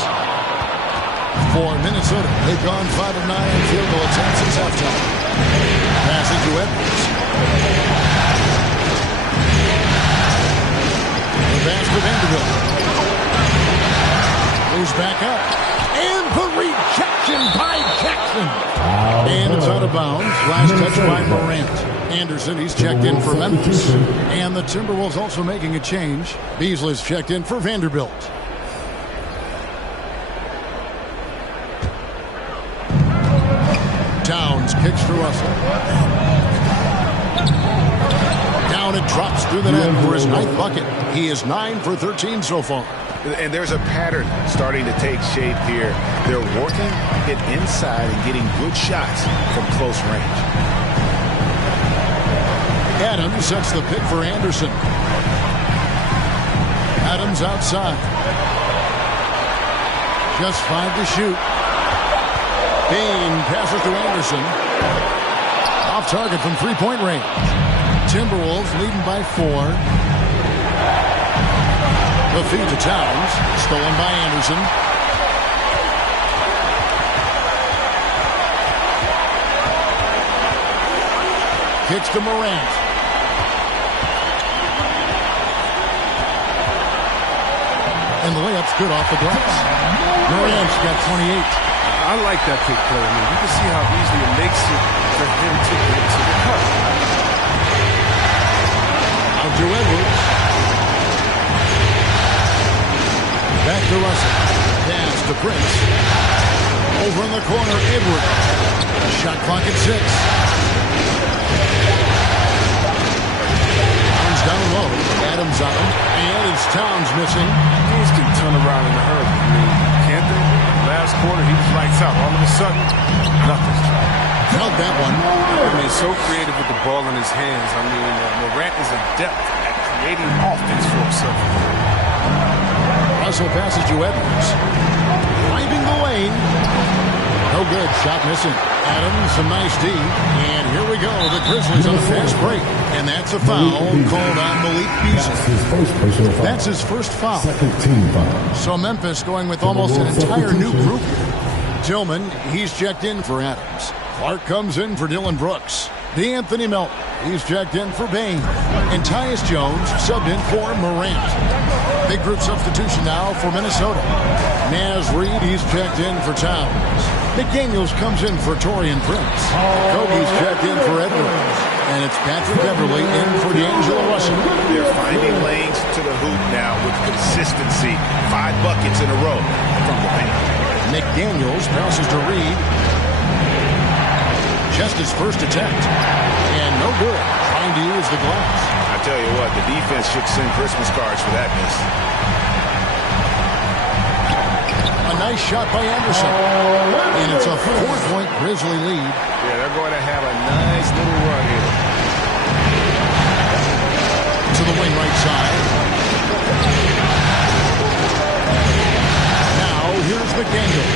For Minnesota, they've gone 5 of 9 on field goal attempts since halftime. Pass it to Edwards. The pass to Vanderbilt. Goes back up. And the rejection by Jackson. And it's out of bounds. Last touch by Morant. Anderson, he's checked in for Memphis. And the Timberwolves also making a change. Beasley's checked in for Vanderbilt. Towns kicks to Russell. Down it drops through the net for his 9th bucket. He is 9 for 13 so far. And there's a pattern starting to take shape here. They're working it inside and getting good shots from close range. Adams sets the pick for Anderson. Adams outside. Just 5 to shoot. Bain passes to Anderson. Off target from 3-point range. Timberwolves leading by 4. The feed to Towns. Stolen by Anderson. Kicks to Morant. And the layup's good off the glass. Morant's got 28. I like that pick play. I mean, you can see how easily it makes it for him to get to the cup. Out to Edwards. Back to Russell. Pass to Prince. Over in the corner, Edwards. Shot clock at 6. Towns down low. Adams on him. And it's Towns missing. Things can turn around in a hurry. I mean, can't they? Last quarter, he was lights out. All of a sudden, nothing's trying. Held that one. I mean, so creative with the ball in his hands. I mean, Morant is adept at creating offense for himself. Russell passes to Edwards. Driving the lane. No good. Shot missing. Adams, some nice D. And here we go. The Grizzlies on a fast break. And that's a foul called on Malik Beasley. That's his first foul. Second team foul. So Memphis going with almost an entire new group here. Tillman, he's checked in for Adams. Clark comes in for Dylan Brooks. DeAnthony Melton, he's checked in for Bain. And Tyus Jones subbed in for Morant. Big group substitution now for Minnesota. Naz Reid, he's checked in for Towns. McDaniels comes in for Taurean Prince. Kobe's checked in for Edwards. And it's Patrick Beverly in for D'Angelo Russell. They're finding lanes to the hoop now with consistency. 5 buckets in a row from the paint. McDaniels passes to Reid. Just his first attempt. And no good. Trying to use the glass. I tell you what, the defense should send Christmas cards for that miss. A nice shot by Anderson. And it's a 4-point Grizzly lead. Yeah, they're going to have a nice little run here. To the wing right side. Now here's McDaniel.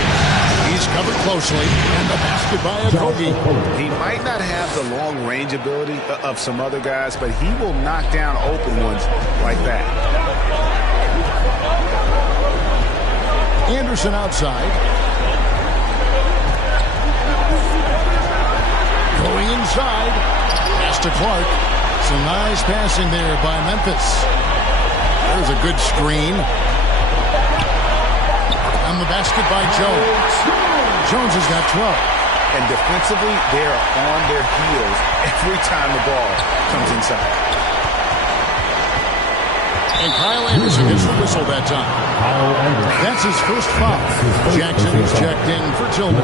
He's covered closely, and the basket by Okogie. He might not have the long range ability of some other guys, but he will knock down open ones like that. Anderson outside. Going inside. Pass to Clark. Some nice passing there by Memphis. There's a good screen. On the basket by Jones. Jones has got 12. And defensively, they are on their heels every time the ball comes inside. And Kyle Anderson gets the whistle that time. That's his first foul. Jackson is checked in for Tillman.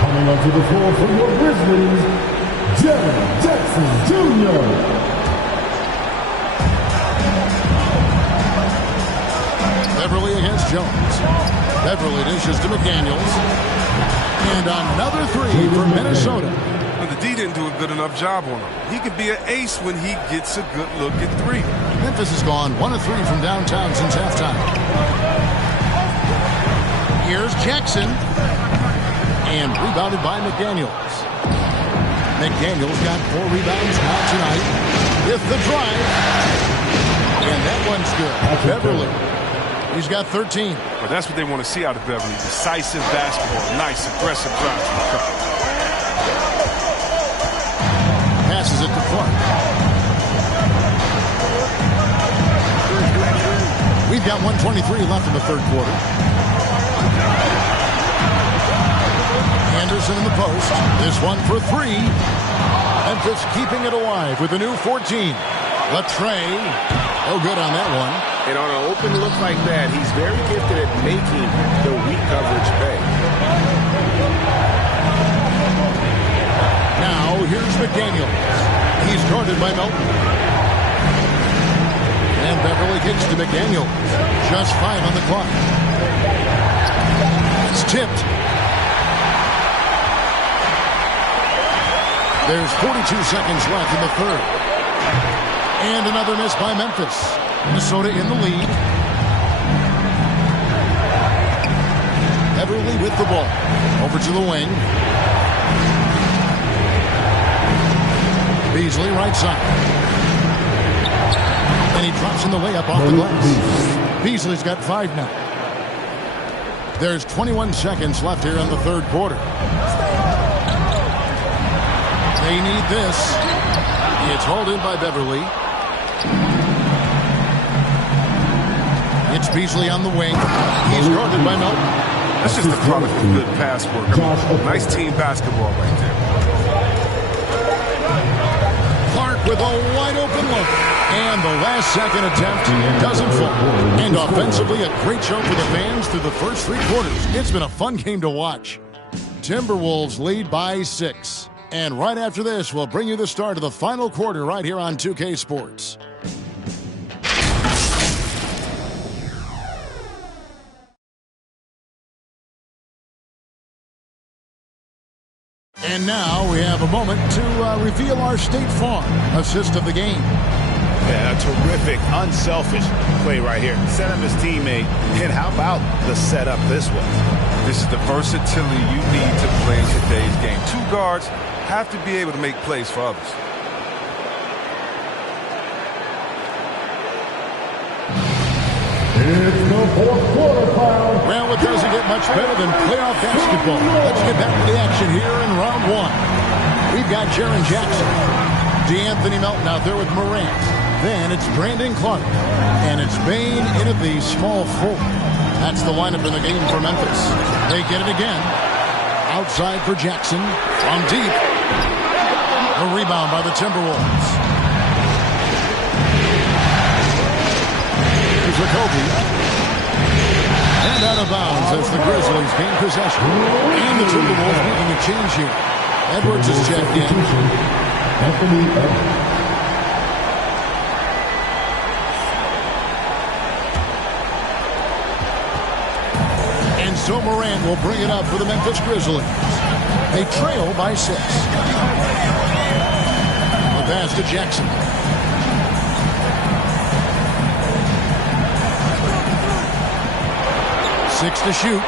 Coming onto the floor for your Grizzlies, Jaren Jackson Jr. Beverly against Jones. Beverly dishes to McDaniels. And another three for Minnesota. Well, the D didn't do a good enough job on him. He could be an ace when he gets a good look at three. Memphis has gone 1 of 3 from downtown since halftime. Here's Jackson. And rebounded by McDaniels. McDaniels got 4 rebounds now tonight with the drive. And that one's good. Beverly. He's got 13. But that's what they want to see out of Beverly. Decisive basketball. Nice, aggressive drive to the cup. Passes it to Clark. We've got 1:23 left in the third quarter. Anderson in the post. This one for 3. Memphis keeping it alive with a new 14. Latrey. Oh, good on that one. And on an open look like that, he's very gifted at making the weak coverage pay. Now, here's McDaniel. He's guarded by Melton. And Beverly kicks to McDaniel. Just 5 on the clock. It's tipped. There's 42 seconds left in the third. And another miss by Memphis. Minnesota in the lead. Beverly with the ball. Over to the wing. Beasley right side. And he drops in the layup off the glass. Beasley's got 5 now. There's 21 seconds left here in the third quarter. They need this. It's hauled in by Beverly. It's Beasley on the wing. He's guarded by Melton. That's just a product of good pass work. I mean, nice team basketball right there. Clark with a wide open look. And the last second attempt doesn't fall. And offensively, a great show for the fans through the first 3 quarters. It's been a fun game to watch. Timberwolves lead by 6. And right after this, we'll bring you the start of the final quarter right here on 2K Sports. And now we have a moment to reveal our State Farm assist of the game. Yeah, a terrific, unselfish play right here. Set up his teammate. And how about the setup this was? This is the versatility you need to play in today's game. 2 guards have to be able to make plays for others. It's the fourth quarter, crowd. Well, it doesn't get much better than playoff basketball. Let's get back to the action here in round 1. We've got Jaren Jackson. DeAnthony Melton out there with Morant. Then it's Brandon Clark. And it's Bain in at the small forward. That's the lineup in the game for Memphis. They get it again. Outside for Jackson. From deep. A rebound by the Timberwolves. Here's Kobe. And out of bounds as the Grizzlies gain possession. And the Timberwolves making a change here. Edwards is checked in. Anthony Edwards. And so Morant will bring it up for the Memphis Grizzlies. They trail by 6. The pass to Jackson. Six to shoot.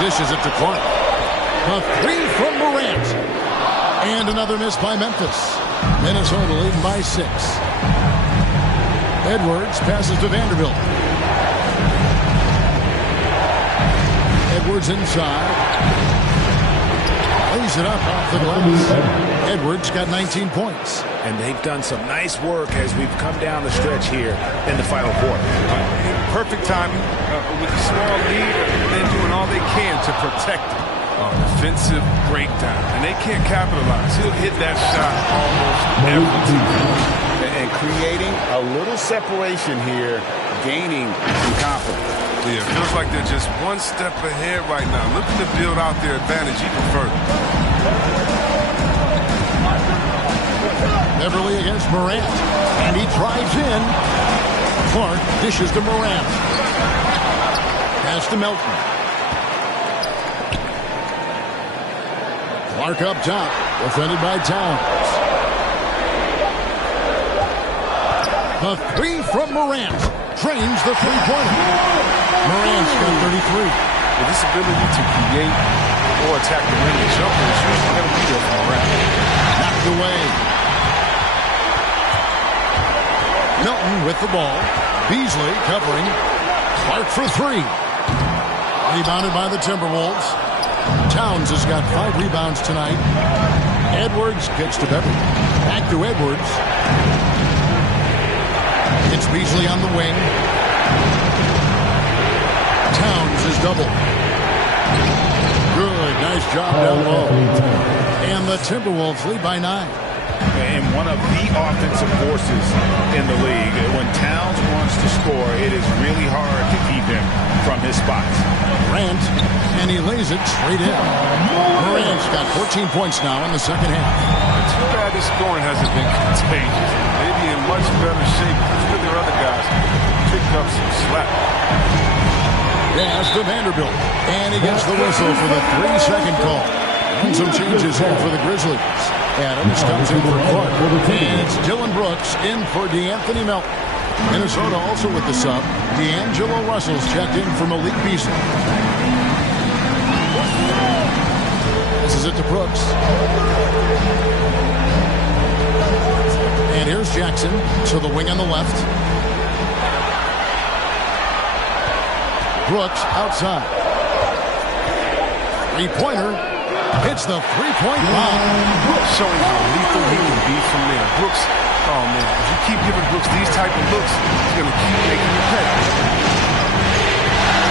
Dishes it to Clark. A 3 from Morant. And another miss by Memphis. Minnesota leading by 6. Edwards passes to Vanderbilt. Edwards inside. Lays it up off the glass. Edwards got 19 points. And they've done some nice work as we've come down the stretch here in the final quarter. Perfect timing with a small lead. They're doing all they can to protect it. Defensive breakdown. And they can't capitalize. He'll hit that shot almost every time. And creating a little separation here, gaining some confidence. Yeah, it feels like they're just one step ahead right now, looking to build out their advantage even further. Beverly against Morant, and he drives in. Clark dishes to Morant. Pass to Melton. Clark up top, defended by Towns. The three from Morant. Drains the three-pointer. Morant's got 33. Well, this ability to create or attack the rim and jumper is usually going to be there for Morant. Knocked away. Melton with the ball. Beasley covering. Clark for three. Rebounded by the Timberwolves. Towns has got 5 rebounds tonight. Edwards kicks to Beverly. Back to Edwards. It's Beasley on the wing. Towns is double. Good, nice job down low. And the Timberwolves lead by 9. And one of the offensive forces in the league. When Towns wants to score, it is really hard to keep him from his spots. Morant, and he lays it straight in. Morant's got 14 points now in the second half. Too bad his scoring hasn't been contagious. Maybe in much better shape. Some of their other guys picked up some slack. Pass to Vanderbilt, and he gets the whistle for the 3-second call. And some changes here for the Grizzlies. Adams comes in for Clark, and it's Dylan Brooks in for DeAnthony Melton. Minnesota also with the sub. D'Angelo Russell's checked in for Malik Beasley. This is it to Brooks. And here's Jackson to the wing on the left. Brooks outside. Three-pointer. Hits the three-point line. Showing how lethal he can be from there. Brooks, oh man, if you keep giving Brooks these type of looks, he's going to keep making you pay.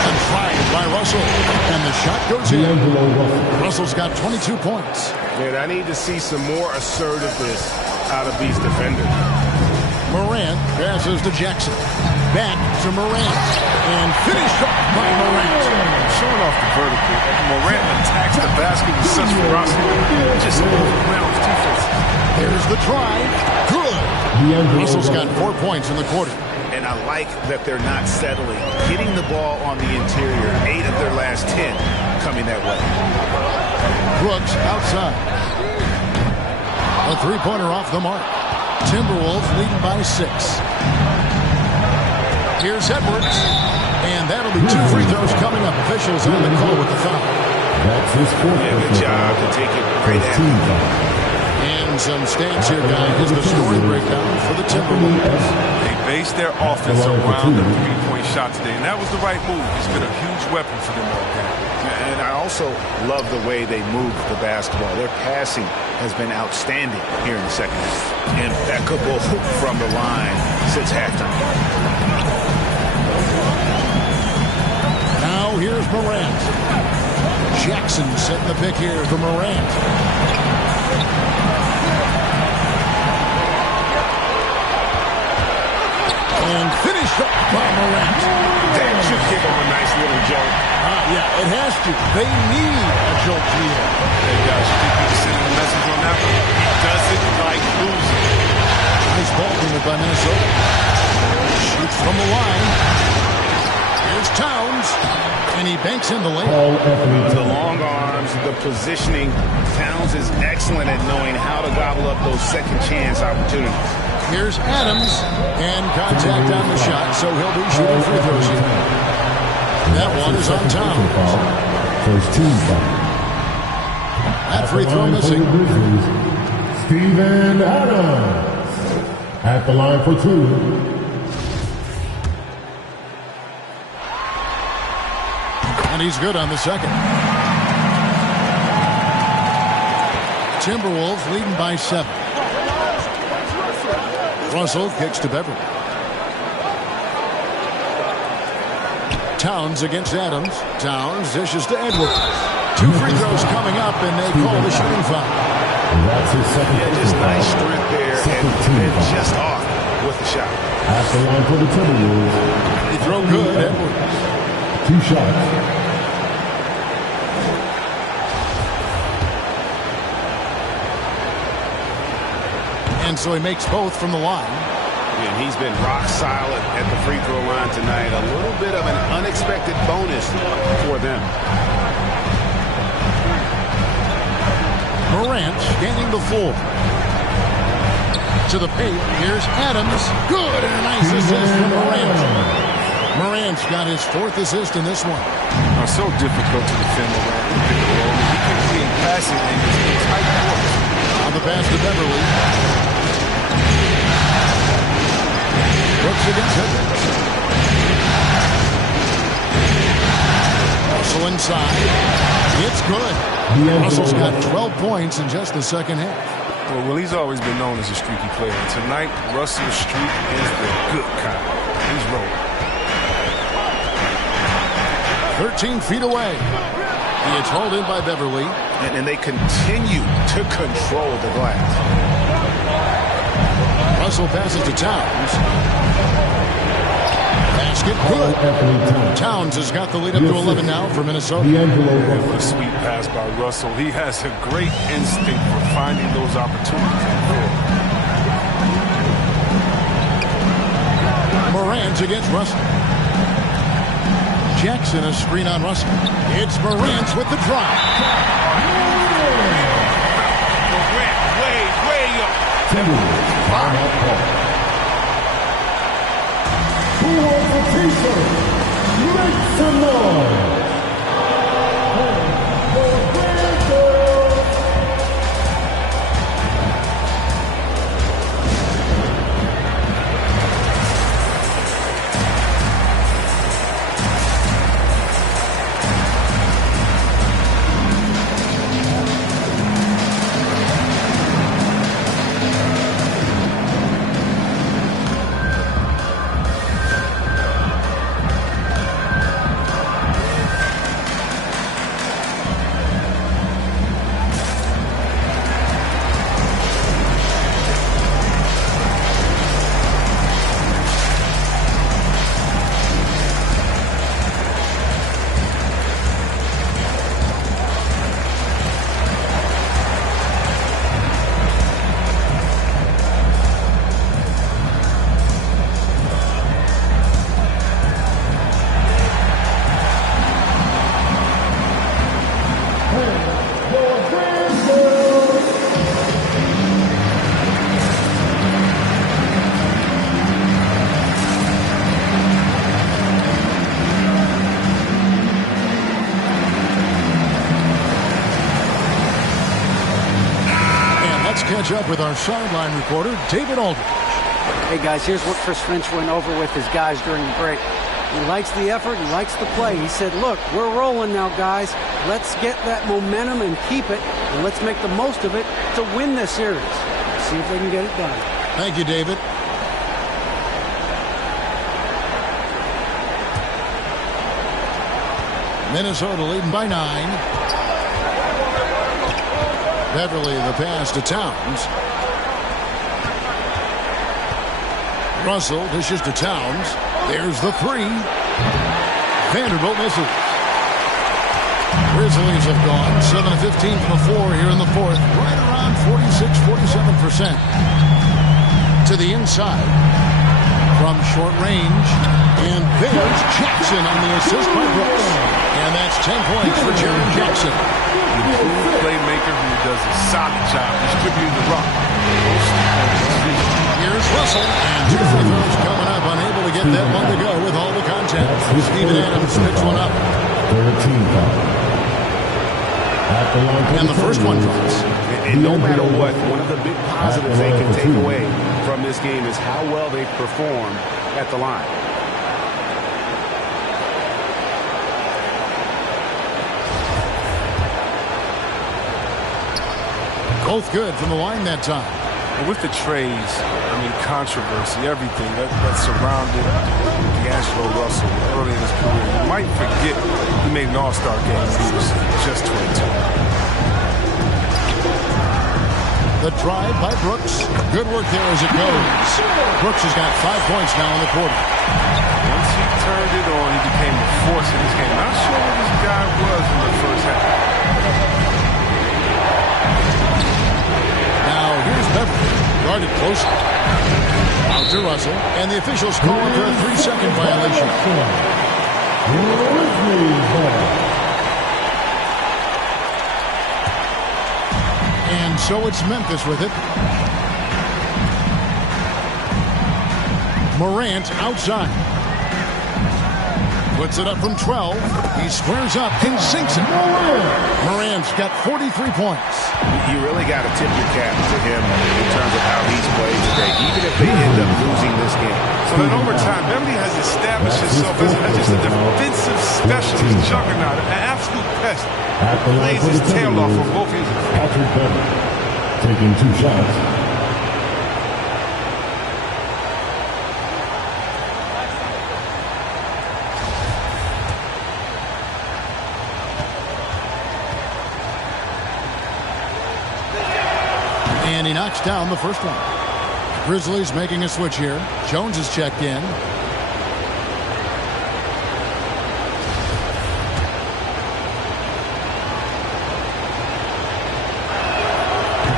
And tried by Russell. And the shot goes in. Russell's got 22 points. Man, I need to see some more assertiveness out of these defenders. Morant passes to Jackson. Back to Morant. And finished off by Morant. Showing off the vertical. Morant attacks the basket with such ferocity. Just overwhelms defense. Here's the try. Good. Russell's got 4 points in the quarter. And I like that they're not settling. Getting the ball on the interior. 8 of their last 10 coming that way. Brooks outside. A three-pointer off the mark. Timberwolves leading by 6. Here's Edwards. And that'll be 2 free throws coming up. Officials on the call with the foul. That's his fourth. Yeah, good job to take it right at. And some stats here, guys. Is the scoring breakdown for the Timberwolves. They based their offense around the three-point shot today, and that was the right move. It's been a huge weapon for them all game. And I also love the way they move the basketball. Their passing has been outstanding here in the second half. Impeccable from the line since halftime. Now here's Morant. Jackson setting the pick here for Morant. And finished up by Morant. That should give them a nice little jolt. Yeah, it has to. They need a jolt here. Hey guys, you think we can send a message on that one? He doesn't like losing. Nice ball movement by Minnesota. Shoots from the line. Here's Towns. And he banks in the lane. The long arms, the positioning. Towns is excellent at knowing how to gobble up those second chance opportunities. Here's Adams. And contact on the shot, so he'll be shooting free throws here. That one is on Towns. First team foul. That free throw missing. Steven Adams at the line for 2. And he's good on the second. Timberwolves leading by 7. Russell kicks to Beverly. Towns against Adams. Towns dishes to Edwards. 2 free throws coming up, and they call the shooting foul. That's his second. Yeah, just nice strength there, and just off with the shot. At the line for the Timberwolves. He throw good, Edwards. 2 shots. And so he makes both from the line. And he's been rock solid at the free throw line tonight. A little bit of an unexpected bonus for them. Morant gaining the floor. To the paint. Here's Adams. Good, and a nice assist from Morant. Morant's got his 4th assist in this one. So difficult to defend around the pick and roll. He can create passing angles in tight quarters. On the pass to Beverly. Brooks against Edwards. Russell inside. It's good. Russell's got 12 points in just the second half. Well, he's always been known as a streaky player. Tonight, Russell's streak is the good kind. He's rolling. 13 feet away. He is hauled in by Beverly. And they continue to control the glass. Russell passes to Towns. Basket good. Towns has got the lead up to 11 now for Minnesota. What a sweet pass by Russell. He has a great instinct for finding those opportunities on the floor. Morant against Russell. Jackson a screen on Russell. It's Morant with the drop. Way up. Who wants a t-shirt? Make some noise. Catch up with our sideline reporter, David Aldridge. Hey, guys, here's what Chris Finch went over with his guys during the break. He likes the effort. He likes the play. He said, look, we're rolling now, guys. Let's get that momentum and keep it, and let's make the most of it to win this series. See if they can get it done. Thank you, David. Minnesota leading by 9. Beverly, the pass to Towns. Russell dishes to Towns. There's the 3. Vanderbilt misses. Grizzlies have gone 7 of 15 from the floor here in the 4th. Right around 46-47%. To the inside. From short range. And there's Jackson on the assist by Brooks. And that's 10 points for Jaren Jackson. Playmaker who does a solid job distributing the rock. Here's Russell, and 2 free throws coming up, unable to get that one to go with all the contact. Steven Adams picks one up. And the first one drops. And no matter what, one of the big positives they can take away from this game is how well they perform at the line. Both good from the line that time. And with the trades, controversy, everything that surrounded D'Angelo Russell early in his career, you might forget he made an All-Star game when he was just 22. The drive by Brooks. Good work there as it goes. Brooks has got 5 points now in the quarter. Once he turned it on. He became a force in this game. Not sure what this guy was in the first half. Now here's Beverly, guarded closely. Out to Russell, and the officials call for a 3-second violation. And so it's Memphis with it. Morant outside. Puts it up from 12. He squares up and sinks it. Morant's got 43 points. You really got to tip your cap to him in terms of how he's played today, even if they end up losing this game. So in overtime, Beverly has established himself as just a defensive specialist juggernaut, an absolute pest. Plays his tail off on both ends. Patrick Beverly taking 2 shots. And he knocks down the first one. Grizzlies making a switch here. Jones is checked in.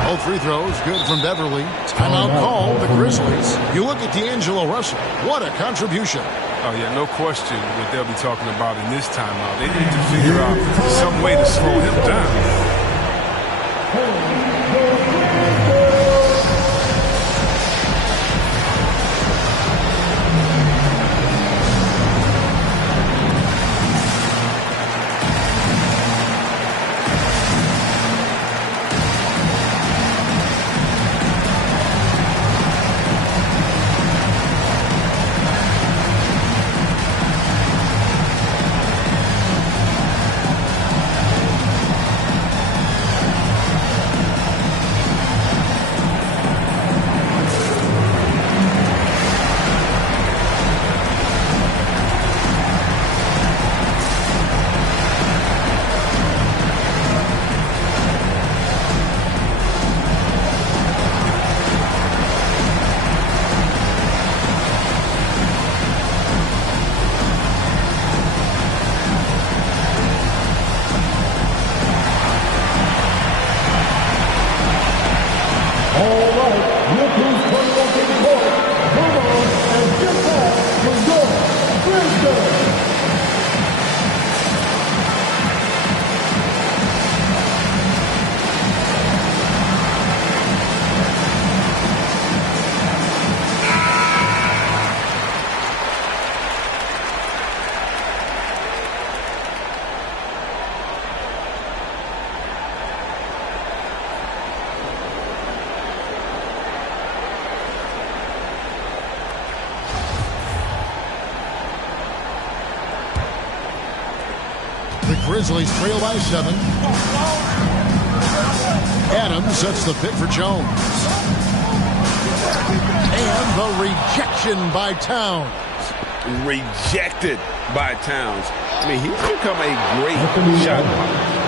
Both free throws good from Beverly. Timeout called the Grizzlies. You look at D'Angelo Russell. What a contribution. Oh, yeah, no question what they'll be talking about in this timeout. They need to figure out some way to slow him down. Grizzlies trail by 7. Adams sets the pick for Jones. And the rejection by Towns. Rejected by Towns. I mean, he's become a great shot blocker.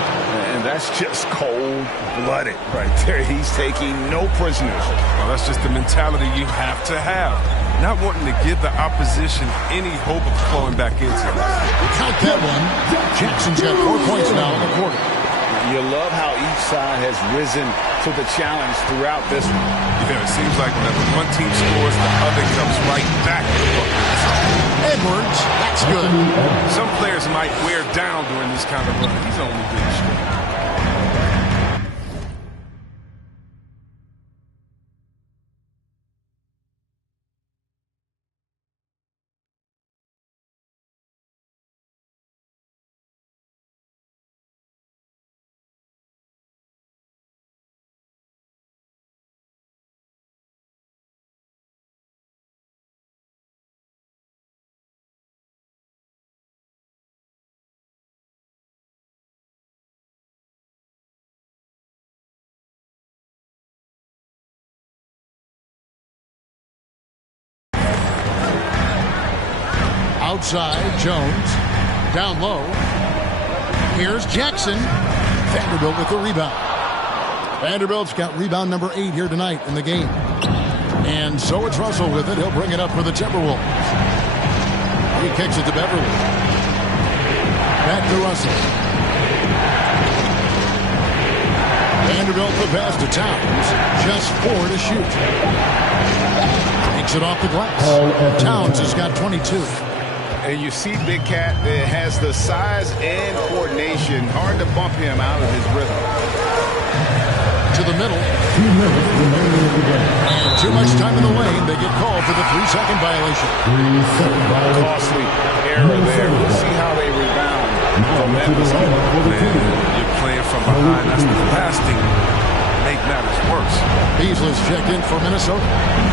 And that's just cold-blooded right there. He's taking no prisoners. Well, that's just the mentality you have to have. Not wanting to give the opposition any hope of flowing back into it. Count that one. Jackson's got 4 points now in the quarter. You love how each side has risen to the challenge throughout this one. Yeah, it seems like whenever one team scores, the other comes right back. Edwards, that's good. Some players might wear down during this kind of run. He's only doing straight. Outside, Jones. Down low. Here's Jackson. Vanderbilt with the rebound. Vanderbilt's got rebound number 8 here tonight in the game. And so it's Russell with it. He'll bring it up for the Timberwolves. He kicks it to Beverly. Back to Russell. Vanderbilt the pass to Towns. Just 4 to shoot. Takes it off the glass. Towns has got 22. And you see Big Cat has the size and coordination. Hard to bump him out of his rhythm. To the middle. 2 minutes remaining in the game. And too much time in the lane. They get called for the 3-second violation. 3-second violation. Costly error there. We'll see how they rebound from that mistake. You're playing from behind. That's the last thing to make matters worse. Beasley's checked in for Minnesota.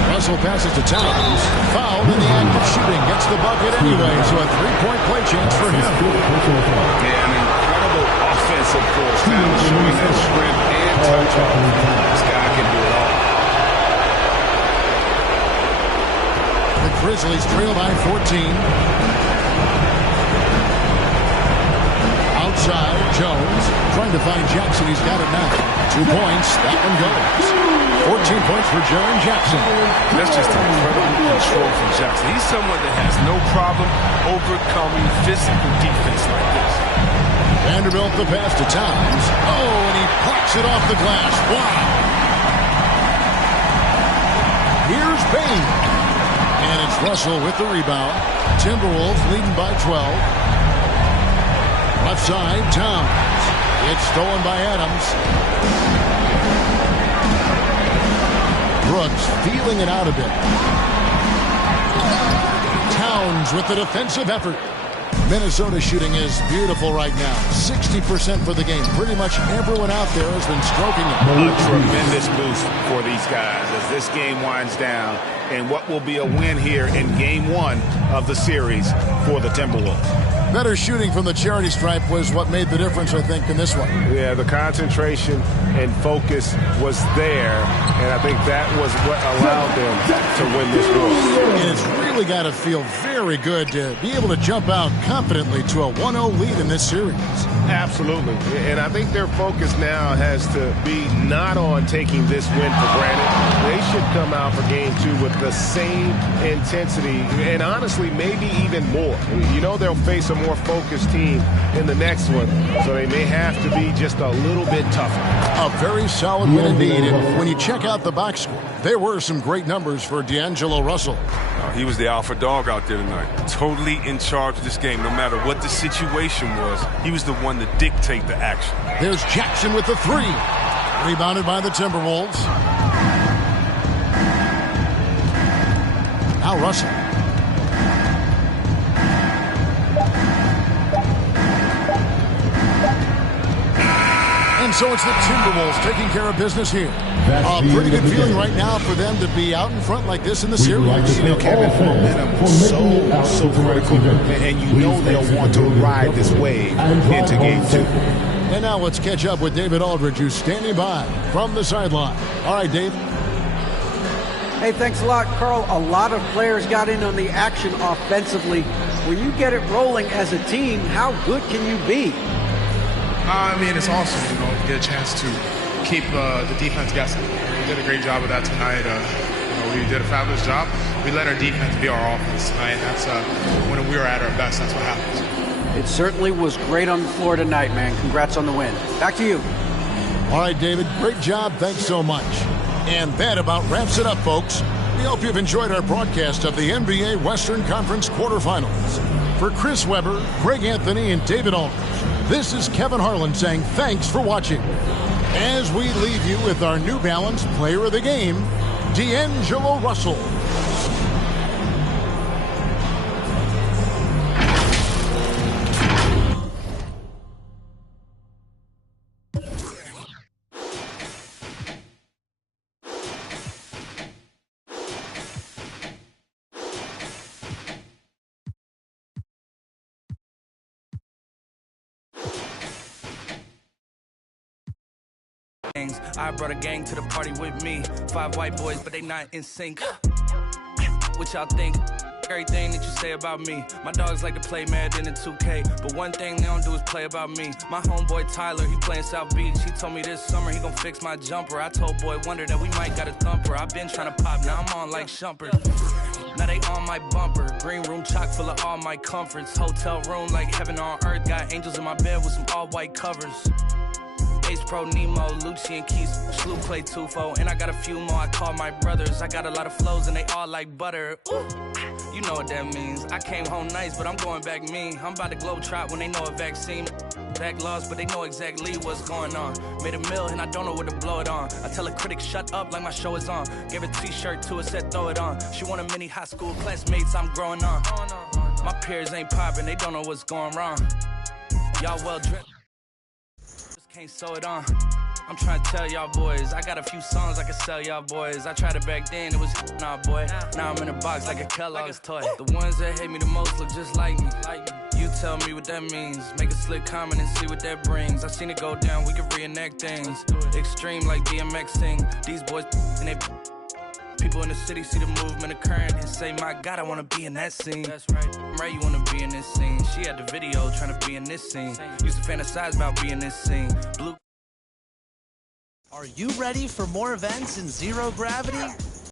Russell passes to Towns. Fouled in the act of shooting. Gets the bucket anyway, so a 3-point play chance for him. Yeah, an incredible offensive force. Towns showing that strength and touch off. This guy can do it all. The Grizzlies trail by 14. Outside, Jones trying to find Jackson. He's got it now. 2 points. That one goes. 14 points for Jaren Jackson. That's just incredible control from Jackson. He's someone that has no problem overcoming physical defense like this. Vanderbilt the pass to Towns. Oh, and he plucks it off the glass. Wow. Here's Payne. And it's Russell with the rebound. Timberwolves leading by 12. Left side, Towns. It's stolen by Adams. Brooks feeling it out a bit. Towns with the defensive effort. Minnesota shooting is beautiful right now. 60% for the game. Pretty much everyone out there has been stroking it. A tremendous boost for these guys as this game winds down. And what will be a win here in Game 1 of the series for the Timberwolves. Better shooting from the charity stripe was what made the difference, I think, in this one. Yeah, the concentration and focus was there, and I think that was what allowed them to win this war. And it's really got to feel very good to be able to jump out confidently to a 1-0 lead in this series. Absolutely. And I think their focus now has to be not on taking this win for granted. They should come out for Game 2 with the same intensity, and honestly, maybe even more. You know they'll face a more focused team in the next one, so they may have to be just a little bit tougher. A very solid win indeed, and when you check out the box score, there were some great numbers for D'Angelo Russell. He was the alpha dog out there tonight. Totally in charge of this game. No matter what the situation was, he was the one to dictate the action. There's Jackson with the 3. Rebounded by the Timberwolves. Now Russell. And so it's the Timberwolves taking care of business here. A pretty good feeling right now for them to be out in front like this in the series. You know, Kevin, momentum is so critical, and you know they'll want to ride this wave into Game 2. And now let's catch up with David Aldridge, who's standing by from the sideline. All right, Dave. Hey, thanks a lot, Carl. A lot of players got in on the action offensively. When you get it rolling as a team, how good can you be? I mean, it's awesome, you know, get a chance to keep the defense guessing. We did a great job of that tonight. We did a fabulous job. We let our defense be our offense tonight. That's when we were at our best, that's what happens. It certainly was great on the floor tonight, man. Congrats on the win. Back to you. All right, David, great job. Thanks so much. And that about wraps it up, folks. We hope you've enjoyed our broadcast of the NBA Western Conference quarterfinals. For Chris Webber, Greg Anthony, and David Aldridge, this is Kevin Harlan saying thanks for watching. As we leave you with our New Balance Player of the Game, D'Angelo Russell. I brought a gang to the party with me. 5 white boys, but they not in sync. What y'all think? everything that you say about me. My dogs like to play Madden in 2K, but one thing they don't do is play about me. My homeboy Tyler, he playing South Beach. He told me this summer he gon' fix my jumper. I told Boy Wonder that we might got a thumper. I've been trying to pop, now I'm on like Shumpert. Now they on my bumper. Green room chock full of all my comforts. Hotel room like heaven on earth. Got angels in my bed with some all-white covers. Ace Pro Nemo, Lucci and Keys, Sloop Clay Tufo, and I got a few more I call my brothers. I got a lot of flows and they all like butter. Ooh, you know what that means. I came home nice, but I'm going back mean. I'm about to globe trot when they know a vaccine. Back lost, but they know exactly what's going on. Made a meal and I don't know what to blow it on. I tell a critic shut up like my show is on. Gave a t-shirt to her, said throw it on. She wanted many high school classmates, I'm growing on. My peers ain't popping, they don't know what's going wrong. Y'all well dressed, just can't sew it on. I'm trying to tell y'all boys, I got a few songs I can sell y'all boys. I tried it back then, it was nah boy. Now I'm in a box like a Kellogg's toy. The ones that hate me the most look just like me. You tell me what that means. Make a slick comment and see what that brings. I seen it go down, we can reenact things. Extreme like BMXing. These boys and they people in the city see the movement occurring and say, my God, I wanna be in that scene. That's right. Right, you wanna be in this scene. She had the video trying to be in this scene. Used to fantasize about being in this scene. Blue. Are you ready for more events in zero gravity?